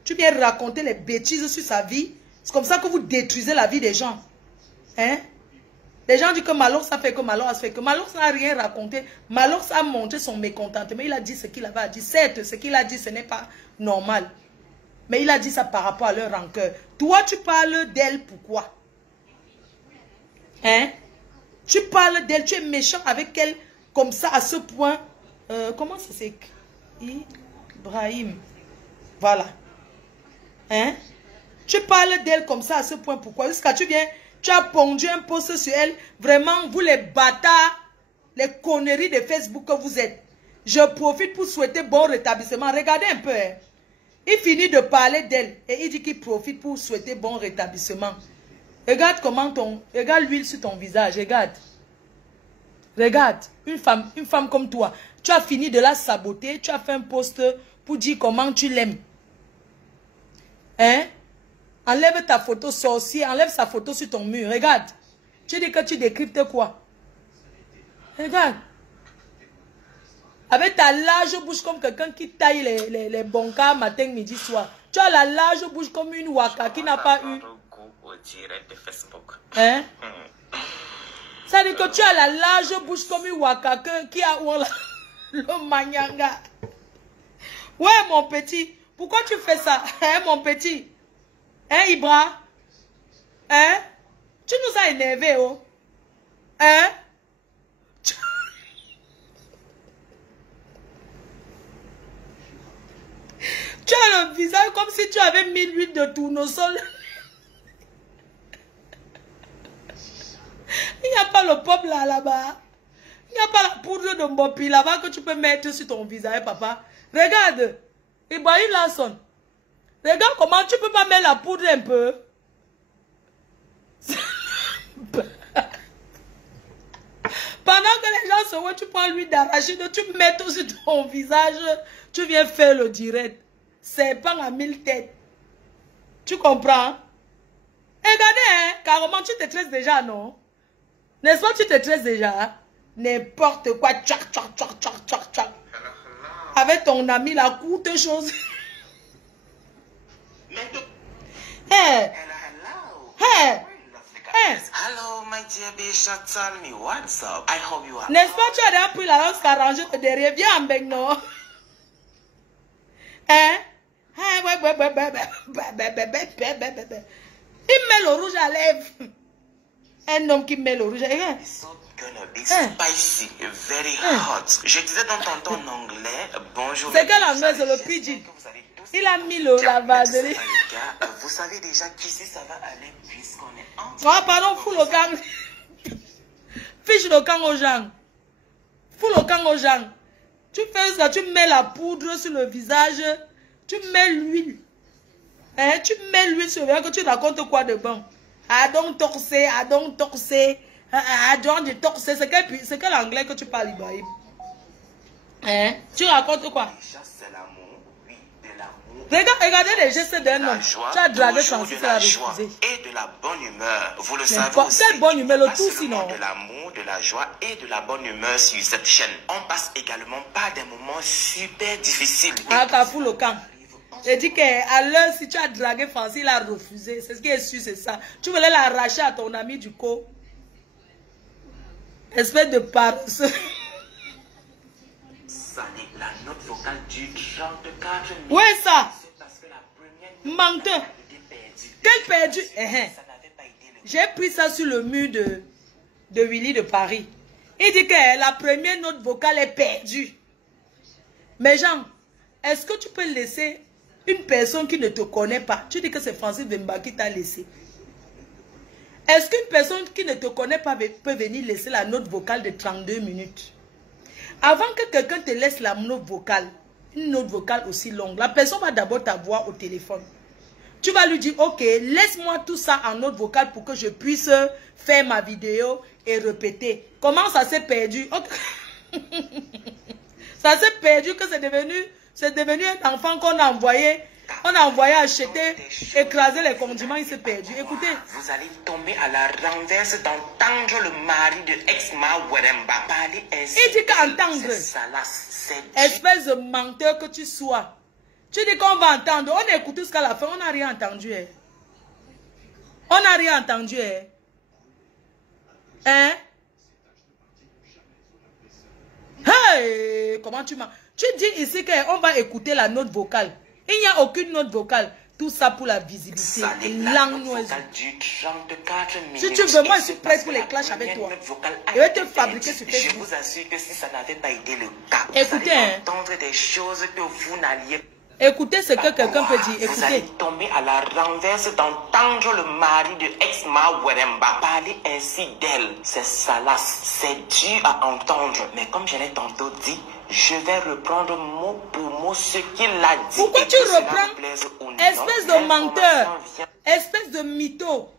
Tu viens raconter les bêtises sur sa vie. C'est comme ça que vous détruisez la vie des gens. Hein? Les gens disent que Malox a fait que Malox a fait que Malox n'a rien raconté. Malox a montré son mécontentement. Il a dit ce qu'il avait à dire. Certes, ce qu'il a dit, ce n'est pas normal. Mais il a dit ça par rapport à leur rancœur. Toi, tu parles d'elle pourquoi? Hein? Tu parles d'elle, tu es méchant avec elle comme ça à ce point. Comment ça s'écrit? Ibrahim. Voilà. Hein? Tu parles d'elle comme ça à ce point pourquoi? Jusqu'à tu viens... Tu as pondu un post sur elle. Vraiment, vous les bâtards, les conneries de Facebook que vous êtes. Je profite pour souhaiter bon rétablissement. Regardez un peu. Hein. Il finit de parler d'elle. Et il dit qu'il profite pour souhaiter bon rétablissement. Regarde comment ton... Regarde l'huile sur ton visage. Regarde. Regarde. Une femme comme toi. Tu as fini de la saboter. Tu as fait un post pour dire comment tu l'aimes. Hein? Enlève ta photo sorcier, enlève sa photo sur ton mur. Regarde. Tu dis que tu décryptes quoi? Regarde. Avec ta large bouche comme quelqu'un qui taille les boncas matin, midi, soir. Tu as la large bouche comme une waka qui n'a pas eu. Hein? Ça dit que tu as la large bouche comme une waka qui a le manyanga. Ouais, mon petit. Pourquoi tu fais ça? Hein, mon petit? Hein, Ibra? Hein? Tu nous as énervés, oh? Hein? Tu as le visage comme si tu avais mis l'huile de tournesol. Il n'y a pas le peuple là-bas. Il n'y a pas la poudre de Mbopi là-bas que tu peux mettre sur ton visage, papa. Regarde. Ibrahim Lasson. Regarde comment tu peux pas mettre la poudre un peu. Pendant que les gens se voient, tu prends l'huile d'arachide, tu mets tout sur ton visage, tu viens faire le direct. C'est pas à 1000 têtes. Tu comprends? Regardez, hein, carrément, tu te tresses déjà, non? N'est-ce pas, tu te tresses déjà? N'importe quoi, tchac, tchac, tchac, tchac, tchac, tchac. Avec ton ami, la courte chose. Hey. Hey. Hey. Hello, my dear Bishop, tell me what's up. I hope you are. N'est-ce pas, tu as déjà pris la lance arrangée derrière. Viens en bec, non? met le rouge à lèvres. Un homme qui met le rouge à lèvres. Gonna be spicy, very hot. Je disais dans ton ton anglais, bonjour. C'est quel anglais, c'est le pidgin. Il a mis la vaseline. Vous savez déjà qu'ici ça va aller puisqu'on est en... Oh, pardon, fous le gang. Fiche le camp aux gens. Fous le camp aux gens. Tu fais ça, tu mets la poudre sur le visage. Tu mets l'huile. Hein, tu mets l'huile sur le visage, que tu racontes quoi de bon. I don't torse. I don't torse. C'est quel anglais que tu parles, Ibrahim? Hein? Tu racontes quoi? C'est l'amour, oui, de l'amour. Regardez les gestes d'un homme. Tu as dragué Francis à refuser. Et de la bonne humeur. Vous le savez aussi. Quelle bonne humeur, le tout sinon. De l'amour, de la joie et de la bonne humeur sur cette chaîne. On passe également par des moments super difficiles. Ah, t'as fou le camp. J'ai dit qu'à l'heure, si tu as dragué Francis, il a refusé. C'est ce qui est sûr, c'est ça. Tu voulais l'arracher à ton ami du co. Espèce de paresseux. La note vocale du 34 minutes. Où est ça? Menteur. Quel perdu? J'ai pris ça sur le mur de Willy de Paris. Il dit que la première note vocale est perdue. Mais Jean, est-ce que tu peux laisser une personne qui ne te connaît pas? Tu dis que c'est Francis Bemba qui t'a laissé. Est-ce qu'une personne qui ne te connaît pas peut venir laisser la note vocale de 32 minutes? Avant que quelqu'un te laisse la note vocale, une note vocale aussi longue, la personne va d'abord t'avoir au téléphone. Tu vas lui dire, ok, laisse-moi tout ça en note vocale pour que je puisse faire ma vidéo et répéter. Comment ça s'est perdu? Okay. Ça s'est perdu que c'est devenu un enfant qu'on a envoyé. On a envoyé acheter, écraser les condiments, il s'est perdu. Écoutez. Vous allez tomber à la renverse d'entendre le mari de ex-Ma Weremba parler ainsi. Il dit qu'entendre. Espèce de menteur que tu sois. Tu dis qu'on va entendre. On écoute jusqu'à la fin, on n'a rien entendu. Hein? On n'a rien entendu. Hein? Hein? Hey! Comment tu m'as... Tu dis ici qu'on va écouter la note vocale. Il n'y a aucune note vocale. Tout ça pour la visibilité. Langue si tu veux, moi je suis prête pour les clashs avec toi. Je vais te fabriquer sur Facebook. Je vous assure que si ça n'avait pas été le cas, écoutez, vous allez entendre des choses que vous n'alliez. Écoutez ce que quelqu'un peut dire. Écoutez. Vous allez tomber à la renverse d'entendre le mari de ex-Ma Weremba parler ainsi d'elle. C'est salace, c'est dur à entendre. Mais comme je l'ai tantôt dit, je vais reprendre mot pour mot ce qu'il a dit. Pourquoi tu reprends? Espèce de menteur, espèce de mytho,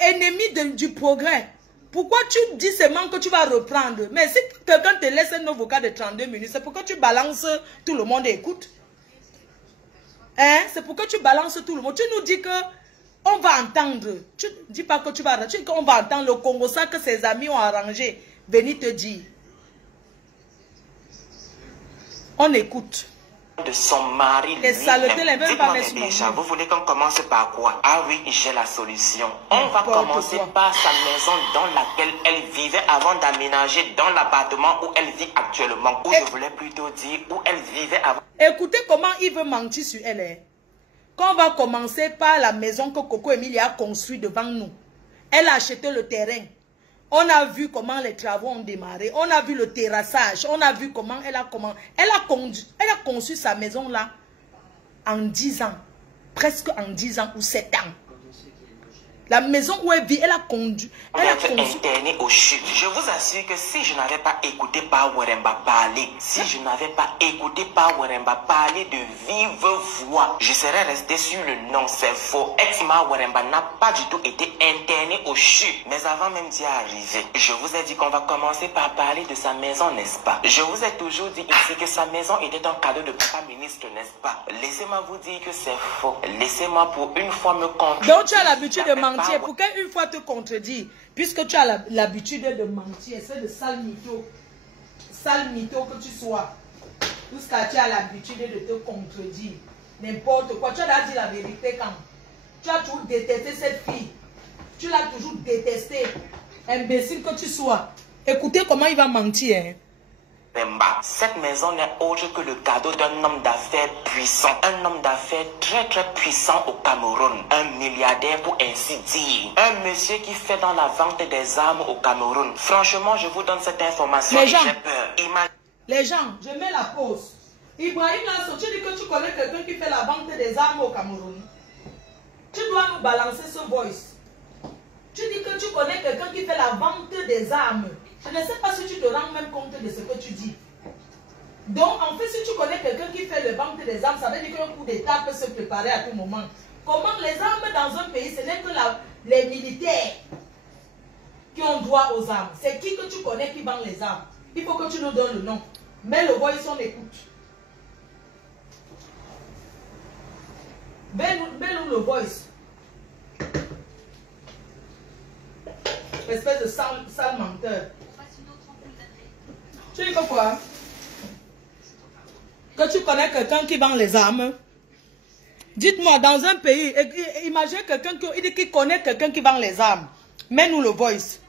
ennemi du progrès. Pourquoi tu dis seulement que tu vas reprendre? Mais si quelqu'un te laisse un vocal de 32 minutes, c'est pourquoi tu balances, tout le monde écoute. Hein? C'est pourquoi tu balances tout le monde. Tu nous dis que on va entendre. Tu ne dis pas que tu vas arranger, qu'on va entendre le Congo, ça que ses amis ont arrangé. Venez te dire. On écoute. De son mari. Les saletés, les mêmes pas mettre déjà, vous voulez qu'on commence par quoi? Ah oui, j'ai la solution. On va commencer par sa maison dans laquelle elle vivait avant d'aménager dans l'appartement où elle vit actuellement. Ou je voulais plutôt dire où elle vivait avant. Écoutez comment il veut mentir sur elle. Hein? Quand on va commencer par la maison que Coco Emilie a construite devant nous. Elle a acheté le terrain. On a vu comment les travaux ont démarré. On a vu le terrassage. On a vu comment elle a conçu sa maison là en 10 ans. Presque en 10 ans ou 7 ans. La maison où elle vit, elle a conduit. Elle a conçu. Internée au chute. Je vous assure que si je n'avais pas écouté Pa Weremba parler, si je n'avais pas écouté Pa Weremba parler de vive voix, je serais resté sur le nom. C'est faux. Ex-Ma Weremba n'a pas du tout été internée au chute. Mais avant même d'y arriver, je vous ai dit qu'on va commencer par parler de sa maison, n'est-ce pas? Je vous ai toujours dit ici que sa maison était un cadeau de papa ministre, n'est-ce pas? Laissez-moi vous dire que c'est faux. Laissez-moi pour une fois me contredire. Donc tu as l'habitude de mentir. Pour qu'une fois te contredire, puisque tu as l'habitude de mentir, c'est de sale mytho que tu sois, jusqu'à tu as l'habitude de te contredire, n'importe quoi, tu as dit la vérité quand tu as toujours détesté cette fille, tu l'as toujours détesté, imbécile que tu sois. Écoutez comment il va mentir. Hein? Cette maison n'est autre que le cadeau d'un homme d'affaires puissant. Un homme d'affaires très puissant au Cameroun. Un milliardaire pour ainsi dire. Un monsieur qui fait dans la vente des armes au Cameroun. Franchement, je vous donne cette information et j'ai peur. Les gens, je mets la pause. Ibrahim Lasso, tu dis que tu connais quelqu'un qui fait la vente des armes au Cameroun. Tu dois nous balancer ce voice. Tu dis que tu connais quelqu'un qui fait la vente des armes. Je ne sais pas si tu te rends même compte de ce que tu dis. Donc, en fait, si tu connais quelqu'un qui fait le vente des armes, ça veut dire qu'un coup d'État peut se préparer à tout moment. Comment les armes dans un pays, ce n'est que les militaires qui ont droit aux armes. C'est qui que tu connais qui vend les armes? Il faut que tu nous donnes le nom. Mets le voice, on écoute. Mets-nous le voice. Espèce de sale menteur. Tu dis que quoi? Que tu connais quelqu'un qui vend les armes? Dites-moi, dans un pays, imaginez quelqu'un qui connaît quelqu'un qui vend les armes. Mets-nous le voice.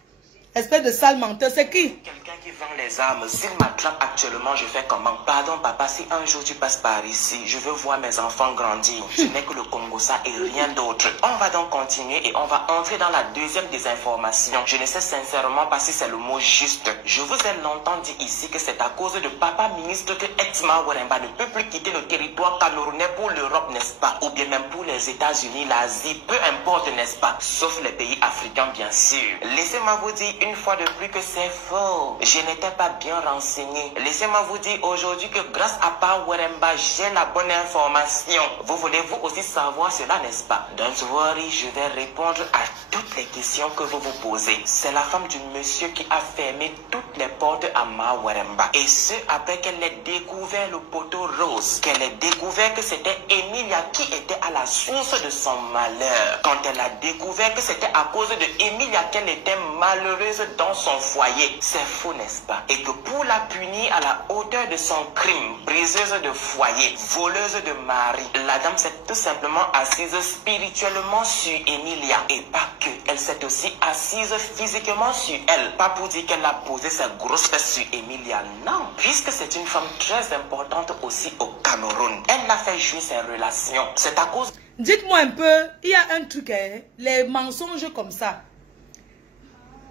Espèce de sale menteur, c'est qui? Quelqu'un qui vend les armes. S'il m'attrape actuellement, je fais comment? Pardon papa, si un jour tu passes par ici, je veux voir mes enfants grandir. Ce n'est que le Congo, ça et rien d'autre. On va donc continuer et on va entrer dans la deuxième désinformation. Je ne sais sincèrement pas si c'est le mot juste. Je vous ai longtemps dit ici que c'est à cause de papa ministre que Exma Weremba ne peut plus quitter le territoire camerounais pour l'Europe, n'est-ce pas? Ou bien même pour les États-Unis, l'Asie, peu importe, n'est-ce pas? Sauf les pays africains, bien sûr. Laissez-moi vous dire une fois de plus que c'est faux. Je n'étais pas bien renseigné. Laissez-moi vous dire aujourd'hui que grâce à Pa Weremba, j'ai la bonne information. Vous voulez-vous aussi savoir cela, n'est-ce pas? Don't worry, je vais répondre à toutes les questions que vous vous posez. C'est la femme du monsieur qui a fermé toutes les portes à Ma Weremba. Et ce, après qu'elle ait découvert le poteau rose. Qu'elle ait découvert que c'était Emilia qui était à la source de son malheur. Quand elle a découvert que c'était à cause de Emilia qu'elle était malheureuse dans son foyer. C'est faux, n'est-ce pas? Et que pour la punir à la hauteur de son crime, briseuse de foyer, voleuse de mari, la dame s'est tout simplement assise spirituellement sur Emilia. Et pas que, elle s'est aussi assise physiquement sur elle. Pas pour dire qu'elle a posé sa grosse fesse sur Emilia, non. Puisque c'est une femme très importante aussi au Cameroun. Elle l'a fait jouer ses relations. C'est à cause... Dites-moi un peu, il y a un truc, hein, les mensonges comme ça.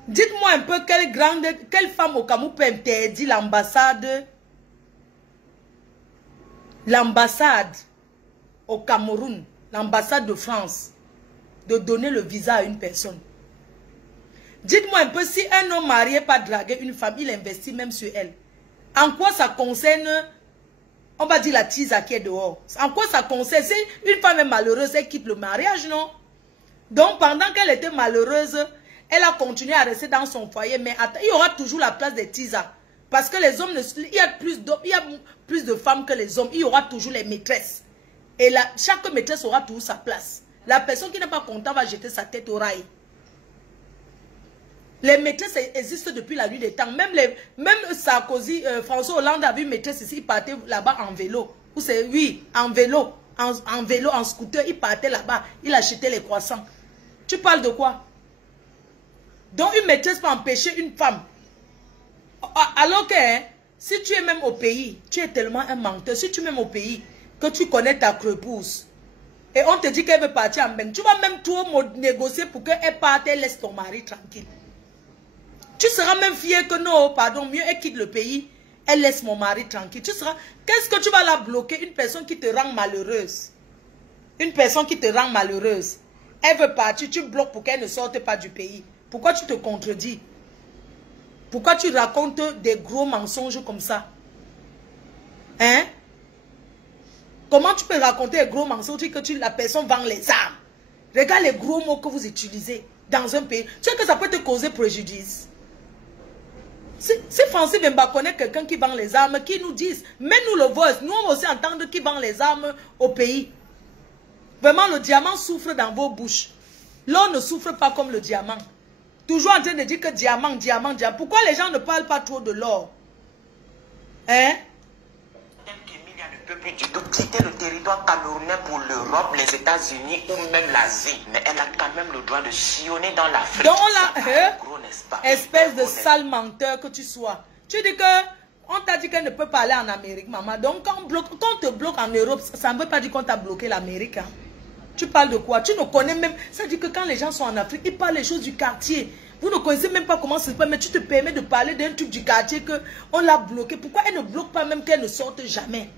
Dites-moi un peu quelle femme au Cameroun peut interdire l'ambassade au Cameroun, l'ambassade de France, de donner le visa à une personne. Dites-moi un peu si un homme marié pas draguer une femme, il investit même sur elle. En quoi ça concerne, on va dire la tisa qui est dehors. En quoi ça concerne, si une femme est malheureuse, elle quitte le mariage, non? Donc pendant qu'elle était malheureuse, elle a continué à rester dans son foyer, mais il y aura toujours la place des tisas. Parce que les hommes, il y a plus de femmes que les hommes. Il y aura toujours les maîtresses. Et chaque maîtresse aura toujours sa place. La personne qui n'est pas contente va jeter sa tête au rail. Les maîtresses existent depuis la nuit des temps. Même Sarkozy, François Hollande a vu une maîtresse ici, il partait là-bas en vélo. Oui, en vélo, en scooter, il partait là-bas. Il achetait les croissants. Tu parles de quoi? Donc une maîtresse peut empêcher une femme. Alors que hein, si tu es même au pays, tu es tellement un menteur. Si tu es même au pays, que tu connais ta crepousse, et on te dit qu'elle veut partir en bain, tu vas même tout négocier pour qu'elle parte et laisse ton mari tranquille. Tu seras même fier que non, pardon, mieux elle quitte le pays, elle laisse mon mari tranquille. Tu seras, qu'est-ce que tu vas la bloquer? Une personne qui te rend malheureuse. Une personne qui te rend malheureuse. Elle veut partir, tu bloques pour qu'elle ne sorte pas du pays. Pourquoi tu te contredis? Pourquoi tu racontes des gros mensonges comme ça? Hein? Comment tu peux raconter des gros mensonges que la personne vend les armes? Regarde les gros mots que vous utilisez dans un pays. Tu sais que ça peut te causer préjudice. Si Francis Bemba connaît quelqu'un qui vend les armes, qui nous dise, mets-nous le voice. Nous on va aussi entendre qui vend les armes au pays. Vraiment, le diamant souffre dans vos bouches. L'or ne souffre pas comme le diamant. Toujours en train de dire que diamant, diamant, diamant. Pourquoi les gens ne parlent pas trop de l'or? Hein? Emilia ne peut plus du tout quitter le territoire camerounais pour l'Europe, les États-Unis ou même l'Asie. Mais elle a quand même le droit de sillonner dans l'Afrique. Donc on l'a... Espèce de sale menteur que tu sois. Tu dis que On t'a dit qu'elle ne peut pas aller en Amérique, maman. Donc, quand on te bloque en Europe, ça ne veut pas dire qu'on t'a bloqué l'Amérique. Hein. Tu parles de quoi? Tu ne connais même... Ça dit que quand les gens sont en Afrique, ils parlent les choses du quartier. Vous ne connaissez même pas comment ça se passe, mais tu te permets de parler d'un truc du quartier qu'on l'a bloqué. Pourquoi elle ne bloque pas même qu'elle ne sorte jamais?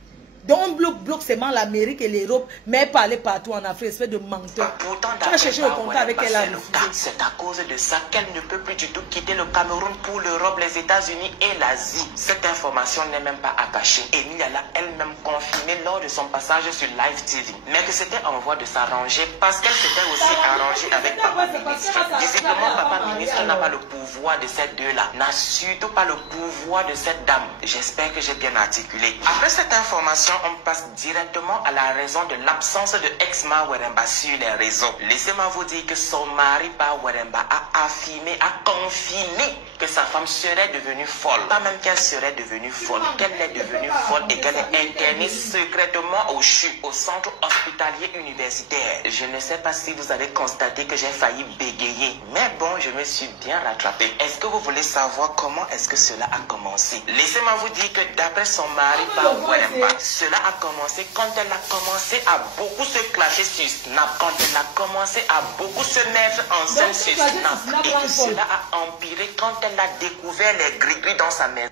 Donc on bloque seulement l'Amérique et l'Europe, mais elle parlait partout en Afrique, espèce de menteur. Pourtant, tu vas chercher le contact avec elle. C'est à cause de ça qu'elle ne peut plus du tout quitter le Cameroun pour l'Europe, les États-Unis et l'Asie. Cette information n'est même pas à cacher. Emilia l'a elle-même confirmé lors de son passage sur Live TV. Mais que c'était en voie de s'arranger parce qu'elle s'était aussi arrangée avec Papa Ministre. Visiblement, Papa Ministre n'a pas le pouvoir de ces deux-là, n'a surtout pas le pouvoir de cette dame. J'espère que j'ai bien articulé. Après cette information, on passe directement à la raison de l'absence de ex-Ma Weremba sur les réseaux. Laissez-moi vous dire que son mari, Pa Weremba, a affirmé, a confirmé que sa femme serait devenue folle. Pas même qu'elle serait devenue folle, qu'elle est devenue folle et qu'elle est internée secrètement au CHU, au centre hospitalier universitaire. Je ne sais pas si vous avez constaté que j'ai failli bégayer, mais bon, je me suis bien rattrapé. Est-ce que vous voulez savoir comment est-ce que cela a commencé? Laissez-moi vous dire que d'après son mari, Pa Weremba, cela a commencé quand elle a commencé à beaucoup se clasher sur Snap, quand elle a commencé à beaucoup se mettre en scène sur Snap, et que cela a empiré quand elle a découvert les gris-gris dans sa maison.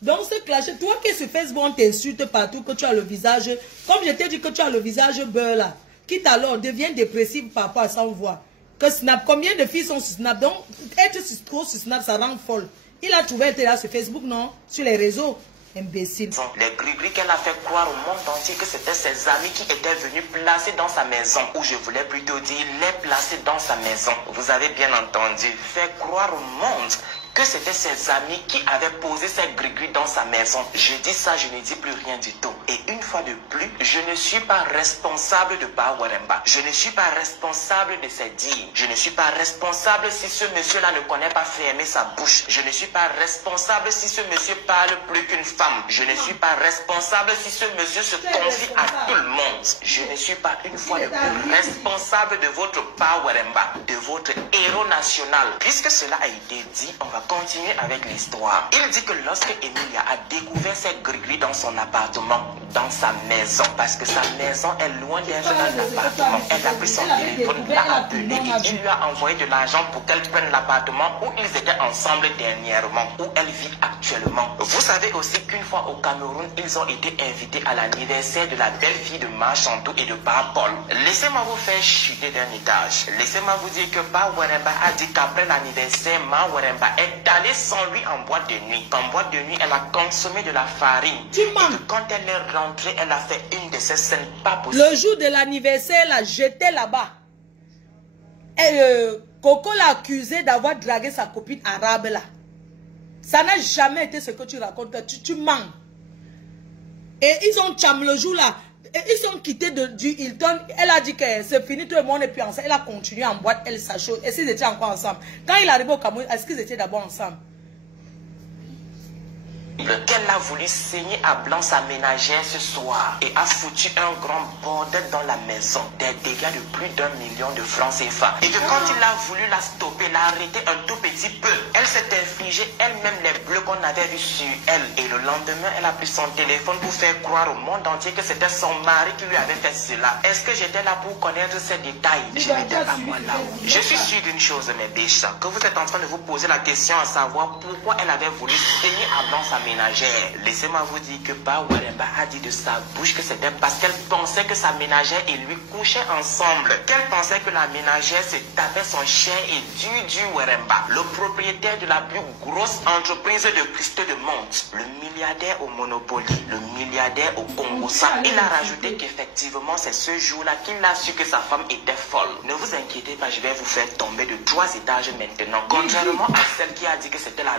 Donc ce clasher, toi qui es sur Facebook, on t'insulte partout que tu as le visage, comme je t'ai dit que tu as le visage beurre là, quitte alors devient dépressif par rapport à ça, on voit. Que Snap, combien de filles sont sur Snap? Donc être trop sur Snap, ça rend folle. Il a trouvé, elle était là sur Facebook, non? Sur les réseaux. Imbécile. Les gris-gris qu'elle a fait croire au monde entier que c'était ses amis qui étaient venus placer dans sa maison. Ou je voulais plutôt dire les placer dans sa maison. Vous avez bien entendu. Faire croire au monde que c'était ses amis qui avaient posé ces gris-gris dans sa maison. Je dis ça, je ne dis plus rien du tout. Et une fois de plus, je ne suis pas responsable de Pa Weremba. Je ne suis pas responsable de ses dires. Je ne suis pas responsable si ce monsieur-là ne connaît pas fermer sa bouche. Je ne suis pas responsable si ce monsieur parle plus qu'une femme. Je ne suis pas responsable si ce monsieur se confie à tout le monde. Je ne suis pas une fois de plus responsable de votre Pa Weremba, de votre héros national. Puisque cela a été dit, on va continuer avec l'histoire. Il dit que lorsque Emilia a découvert ses gris-gris dans son appartement, dans sa maison, parce que sa maison est loin d'être un appartement, elle a pris son téléphone, l'a appelé et il lui a envoyé de l'argent pour qu'elle prenne l'appartement où ils étaient ensemble dernièrement, où elle vit actuellement. Vous savez aussi qu'une fois au Cameroun, ils ont été invités à l'anniversaire de la belle-fille de Ma Chantou et de Pa Paul. Laissez-moi vous faire chuter d'un étage. Laissez-moi vous dire que Pa Weremba a dit qu'après l'anniversaire, Ma Weremba est allée sans lui en boîte de nuit. En boîte de nuit, elle a consommé de la farine. Et que quand elle est rentrée, elle a fait une de ces scènes pas possibles. Le jour de l'anniversaire, elle a jeté là-bas. Coco l'a accusé d'avoir dragué sa copine arabe là. Ça n'a jamais été ce que tu racontes. Tu mens. Et ils ont cham le jour là. Et ils sont quittés du Hilton. Elle a dit que c'est fini, tout le monde est plus ensemble. Elle a continué en boîte, elle sa chose. Est-ce qu'ils étaient encore ensemble? Quand il est arrivé au Cameroun, est-ce qu'ils étaient d'abord ensemble? Qu'elle a voulu saigner à blanc sa ménagère ce soir et a foutu un grand bordel dans la maison, des dégâts de plus d'1 million de francs CFA. Et que quand il a voulu la stopper, l'arrêter un tout petit peu, elle s'est infligée elle-même les bleus qu'on avait vus sur elle. Et le lendemain, elle a pris son téléphone pour faire croire au monde entier que c'était son mari qui lui avait fait cela. Est-ce que j'étais là pour connaître ces détails? Je n'étais pas moi là. Je suis sûr d'une chose, mes biches, que vous êtes en train de vous poser la question à savoir pourquoi elle avait voulu saigner à blanc sa ménagère. Laissez-moi vous dire que Pa Weremba a dit de sa bouche que c'était parce qu'elle pensait que sa ménagère et lui couchaient ensemble. Qu'elle pensait que la ménagère se tapait son chien et du Weremba, le propriétaire de la plus grosse entreprise de cristaux de monte, le milliardaire au Monopoly, le milliardaire au Congo-Ça. Il a rajouté qu'effectivement c'est ce jour-là qu'il a su que sa femme était folle. Ne vous inquiétez pas, je vais vous faire tomber de 3 étages maintenant. Contrairement à celle qui a dit que c'était la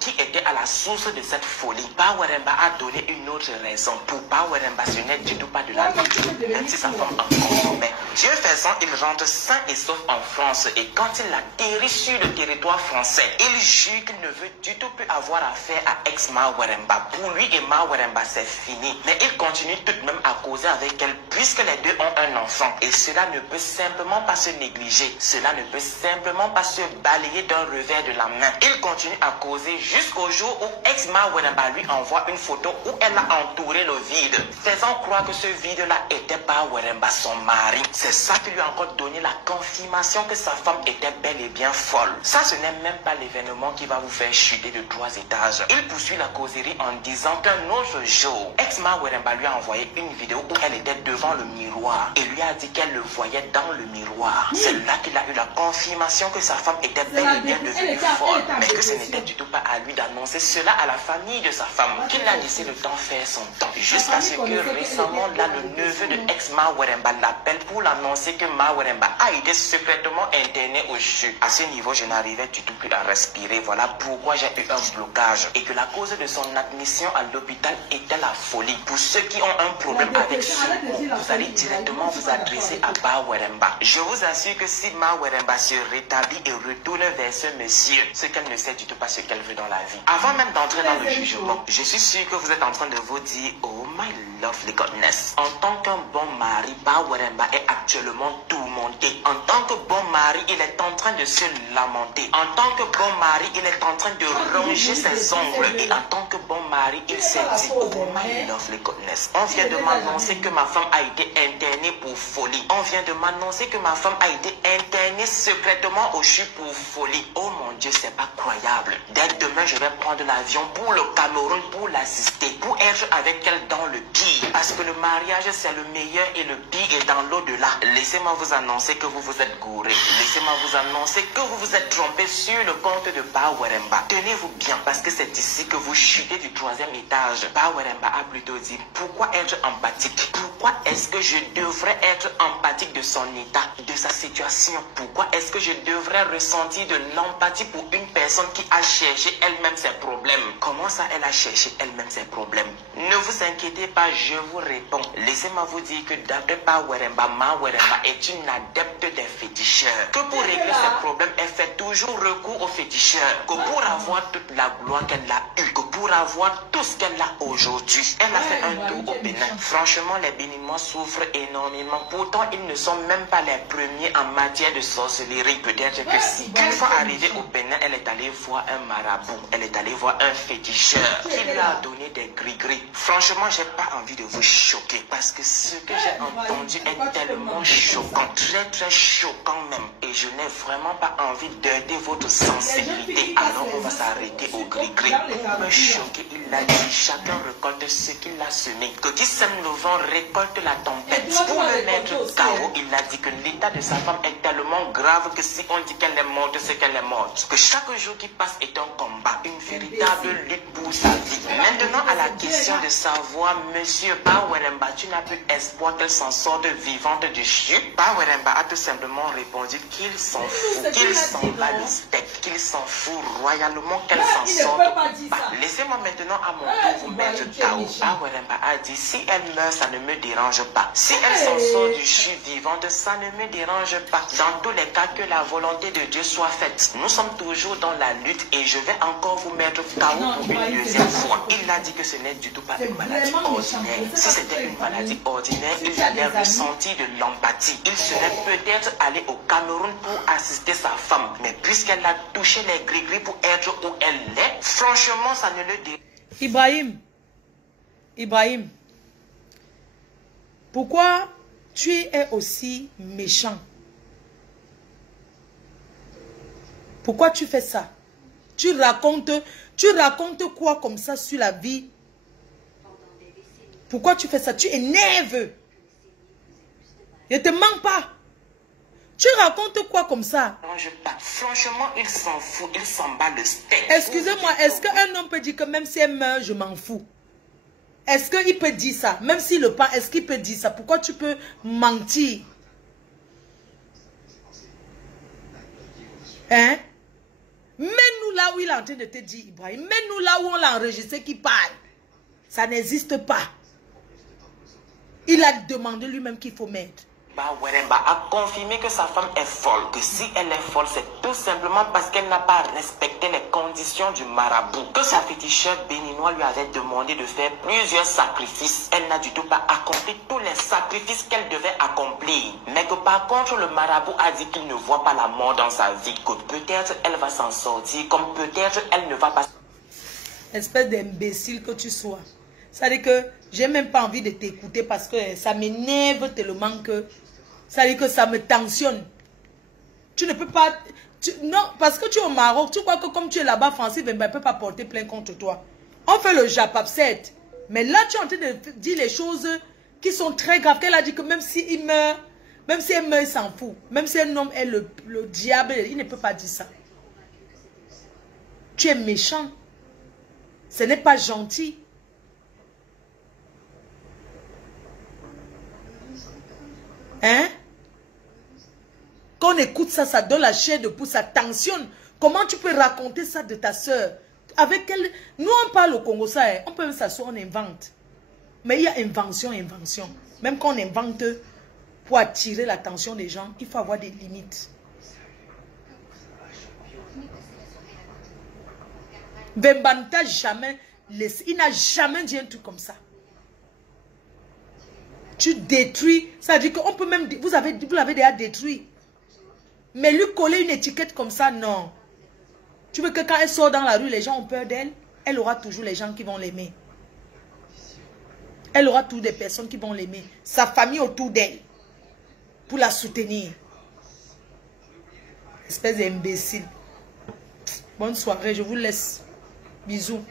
qui était à la source de cette folie. Pa Weremba a donné une autre raison. Pour Pa Weremba, ce n'est du tout pas de la vie, même si sa femme en consommait. Dieu faisant, il rentre sain et sauf en France. Et quand il atterrit sur le territoire français, il jure qu'il ne veut du tout plus avoir affaire à ex-Ma Weremba. Pour lui et Ma Weremba, c'est fini. Mais il continue tout de même à causer avec elle, puisque les deux ont un enfant. Et cela ne peut simplement pas se négliger. Cela ne peut simplement pas se balayer d'un revers de la main. Il continue à causer jusqu'au jour où ex-Ma Weremba lui envoie une photo où elle a entouré le vide, faisant croire que ce vide-là était pas Weremba, son mari. C'est ça qui lui a encore donné la confirmation que sa femme était bel et bien folle. Ça, ce n'est même pas l'événement qui va vous faire chuter de 3 étages. Il poursuit la causerie en disant qu'un autre jour, ex-Ma Weremba lui a envoyé une vidéo où elle était devant le miroir et lui a dit qu'elle le voyait dans le miroir. C'est là qu'il a eu la confirmation que sa femme était bel et bien devenue folle, mais que ce n'était du tout pas à lui d'annoncer cela à la famille de sa femme, qu'il a laissé le temps faire son temps, jusqu'à ce que récemment, là, le neveu de ex-Ma Weremba l'appelle pour l'annoncer que Ma Weremba a été secrètement interné au CHU. À ce niveau, je n'arrivais du tout plus à respirer. Voilà pourquoi j'ai eu un blocage et que la cause de son admission à l'hôpital était la folie. Pour ceux qui ont un problème avec ce mot, vous allez directement vous adresser à Ma Weremba. Je vous assure que si Ma Weremba se rétablit et retourne vers ce monsieur, c'est qu'elle ne sait du tout pas ce qu'elle veut dans la vie. Avant même d'entrer dans le jugement, je suis sûr que vous êtes en train de vous dire, oh my lovely godness. En tant qu'un bon mari, Ma Weremba est actuellement tourmenté. En tant que bon mari, il est en train de se lamenter. En tant que bon mari, il est en train de ronger ses ongles. Et en tant que bon mari, il s'est dit, oh my lovely godness. On vient de m'annoncer que ma femme a été internée pour folie. On vient de m'annoncer que ma femme a été internée secrètement au CHU pour folie. Oh mon Dieu, c'est pas croyable. Dès demain, je vais prendre l'avion pour le Cameroun pour l'assister, pour être avec elle dans le pire. Parce que le mariage, c'est le meilleur et le pire est dans l'au-delà. Laissez-moi vous annoncer que vous vous êtes gouré. Laissez-moi vous annoncer que vous vous êtes trompé sur le compte de Ma Weremba. Tenez-vous bien, parce que c'est ici que vous chutez du 3e étage. Ma Weremba a plutôt dit, pourquoi être empathique? Pourquoi est-ce que je devrais être empathique de son état, de sa situation? Pourquoi est-ce que je devrais ressentir de l'empathie pour une personne qui a cherché elle-même ses problèmes? Comment ça, elle a cherché elle-même ses problèmes? Ne vous inquiétez pas, je vous réponds. Laissez-moi vous dire que d'après Ma Weremba est une adepte des féticheurs. Que pour régler ses problèmes, elle fait toujours recours aux féticheurs. Que pour avoir toute la gloire qu'elle a eue, que pour avoir tout ce qu'elle a aujourd'hui, elle a fait un tour au Bénin. Franchement, les Béninois souffrent énormément. Pourtant, ils ne sont même pas les premiers en matière de sorcellerie. Peut-être que si. Une fois arrivée au Bénin, elle est allée voir un marabout. Elle est allée voir un féticheur qui lui a donné des gris-gris. Franchement, j'ai pas envie de vous choquer parce que ce que j'ai entendu est tellement choquant, très choquant même. Et je n'ai vraiment pas envie d'aider votre sensibilité. Alors on va s'arrêter au gris-gris. Pour me choquer, il a dit chacun récolte ce qu'il a semé. Que qui sème le vent récolte la tempête. Pour le mettre KO, il a dit que l'état de sa femme est tellement grave que si on dit qu'elle est morte, c'est qu'elle est morte. Que chaque jour qui passe est un combat, une véritable lutte pour sa vie. Maintenant à la question de savoir, monsieur Ma Weremba, tu n'as plus espoir qu'elle s'en sorte vivante du CHU? Ma Weremba a tout simplement répondu qu'il s'en fout, qu'il s'en bat le steak, qu'il s'en fout royalement qu'elle s'en sorte pas. Laissez-moi maintenant à mon tour vous mettre KO. Ma Weremba a dit, si elle meurt, ça ne me dérange pas. Si elle s'en sort du CHU vivante, ça ne me dérange pas. Dans tous les cas, que la volonté de Dieu soit faite. Nous sommes toujours dans la lutte et je vais encore vous mettre KO pour une deuxième fois. Il a dit que ce n'est du tout pas une maladie ordinaire. Si c'était une maladie ordinaire, il allait ressentir de l'empathie. Il serait peut-être allé au Cameroun pour assister sa femme. Mais puisqu'elle a touché les gris-gris pour être où elle est, franchement, ça ne le dit. Ibrahim, pourquoi tu es aussi méchant? Pourquoi tu fais ça? Tu racontes quoi comme ça sur la vie? Pourquoi tu fais ça? Tu énerves. Ne te mens pas. Tu racontes quoi comme ça? Franchement, il s'en fout. Il s'en bat le steak. Excusez-moi, est-ce qu'un homme peut dire que même si elle meurt, je m'en fous? Est-ce qu'il peut dire ça? Même s'il le parle, est-ce qu'il peut dire ça? Pourquoi tu peux mentir? Hein? Mets-nous là où il est en train de te dire, Ibrahim. Mets-nous là où on l'a enregistré qui parle. Ça n'existe pas. Il a demandé lui-même qu'il faut mettre. Ma Weremba a confirmé que sa femme est folle. Que si elle est folle, c'est tout simplement parce qu'elle n'a pas respecté les conditions du marabout. Que sa féticheur béninois lui avait demandé de faire plusieurs sacrifices. Elle n'a du tout pas accompli tous les sacrifices qu'elle devait accomplir. Mais que par contre, le marabout a dit qu'il ne voit pas la mort dans sa vie. Que peut-être elle va s'en sortir, comme peut-être elle ne va pas... Espèce d'imbécile que tu sois. Ça veut dire que j'ai même pas envie de t'écouter parce que ça m'énerve tellement que... Ça veut dire que ça me tensionne. Tu ne peux pas... non, parce que tu es au Maroc, tu crois que comme tu es là-bas, Francis Vemba ne peut pas porter plainte contre toi. On fait le Japapset. Mais là, tu es en train de dire les choses qui sont très graves. Qu'elle a dit que même s'il meurt, même si elle meurt, il s'en fout. Même si un homme est le diable, il ne peut pas dire ça. Tu es méchant. Ce n'est pas gentil. Hein? Quand on écoute ça, ça donne la chair de poule, ça tensionne. Comment tu peux raconter ça de ta soeur? Avec elle, nous on parle au Congo, ça, on peut s'asseoir, on invente. Mais il y a invention. Même quand on invente pour attirer l'attention des gens, il faut avoir des limites. Bembanta jamais laissé, il n'a jamais dit un truc comme ça. Tu détruis, ça veut dire qu'on peut même, vous l'avez déjà détruit. Mais lui coller une étiquette comme ça, non. Tu veux que quand elle sort dans la rue, les gens ont peur d'elle? Elle aura toujours les gens qui vont l'aimer. Elle aura toujours des personnes qui vont l'aimer. Sa famille autour d'elle. Pour la soutenir. Espèce d'imbécile. Bonne soirée, je vous laisse. Bisous.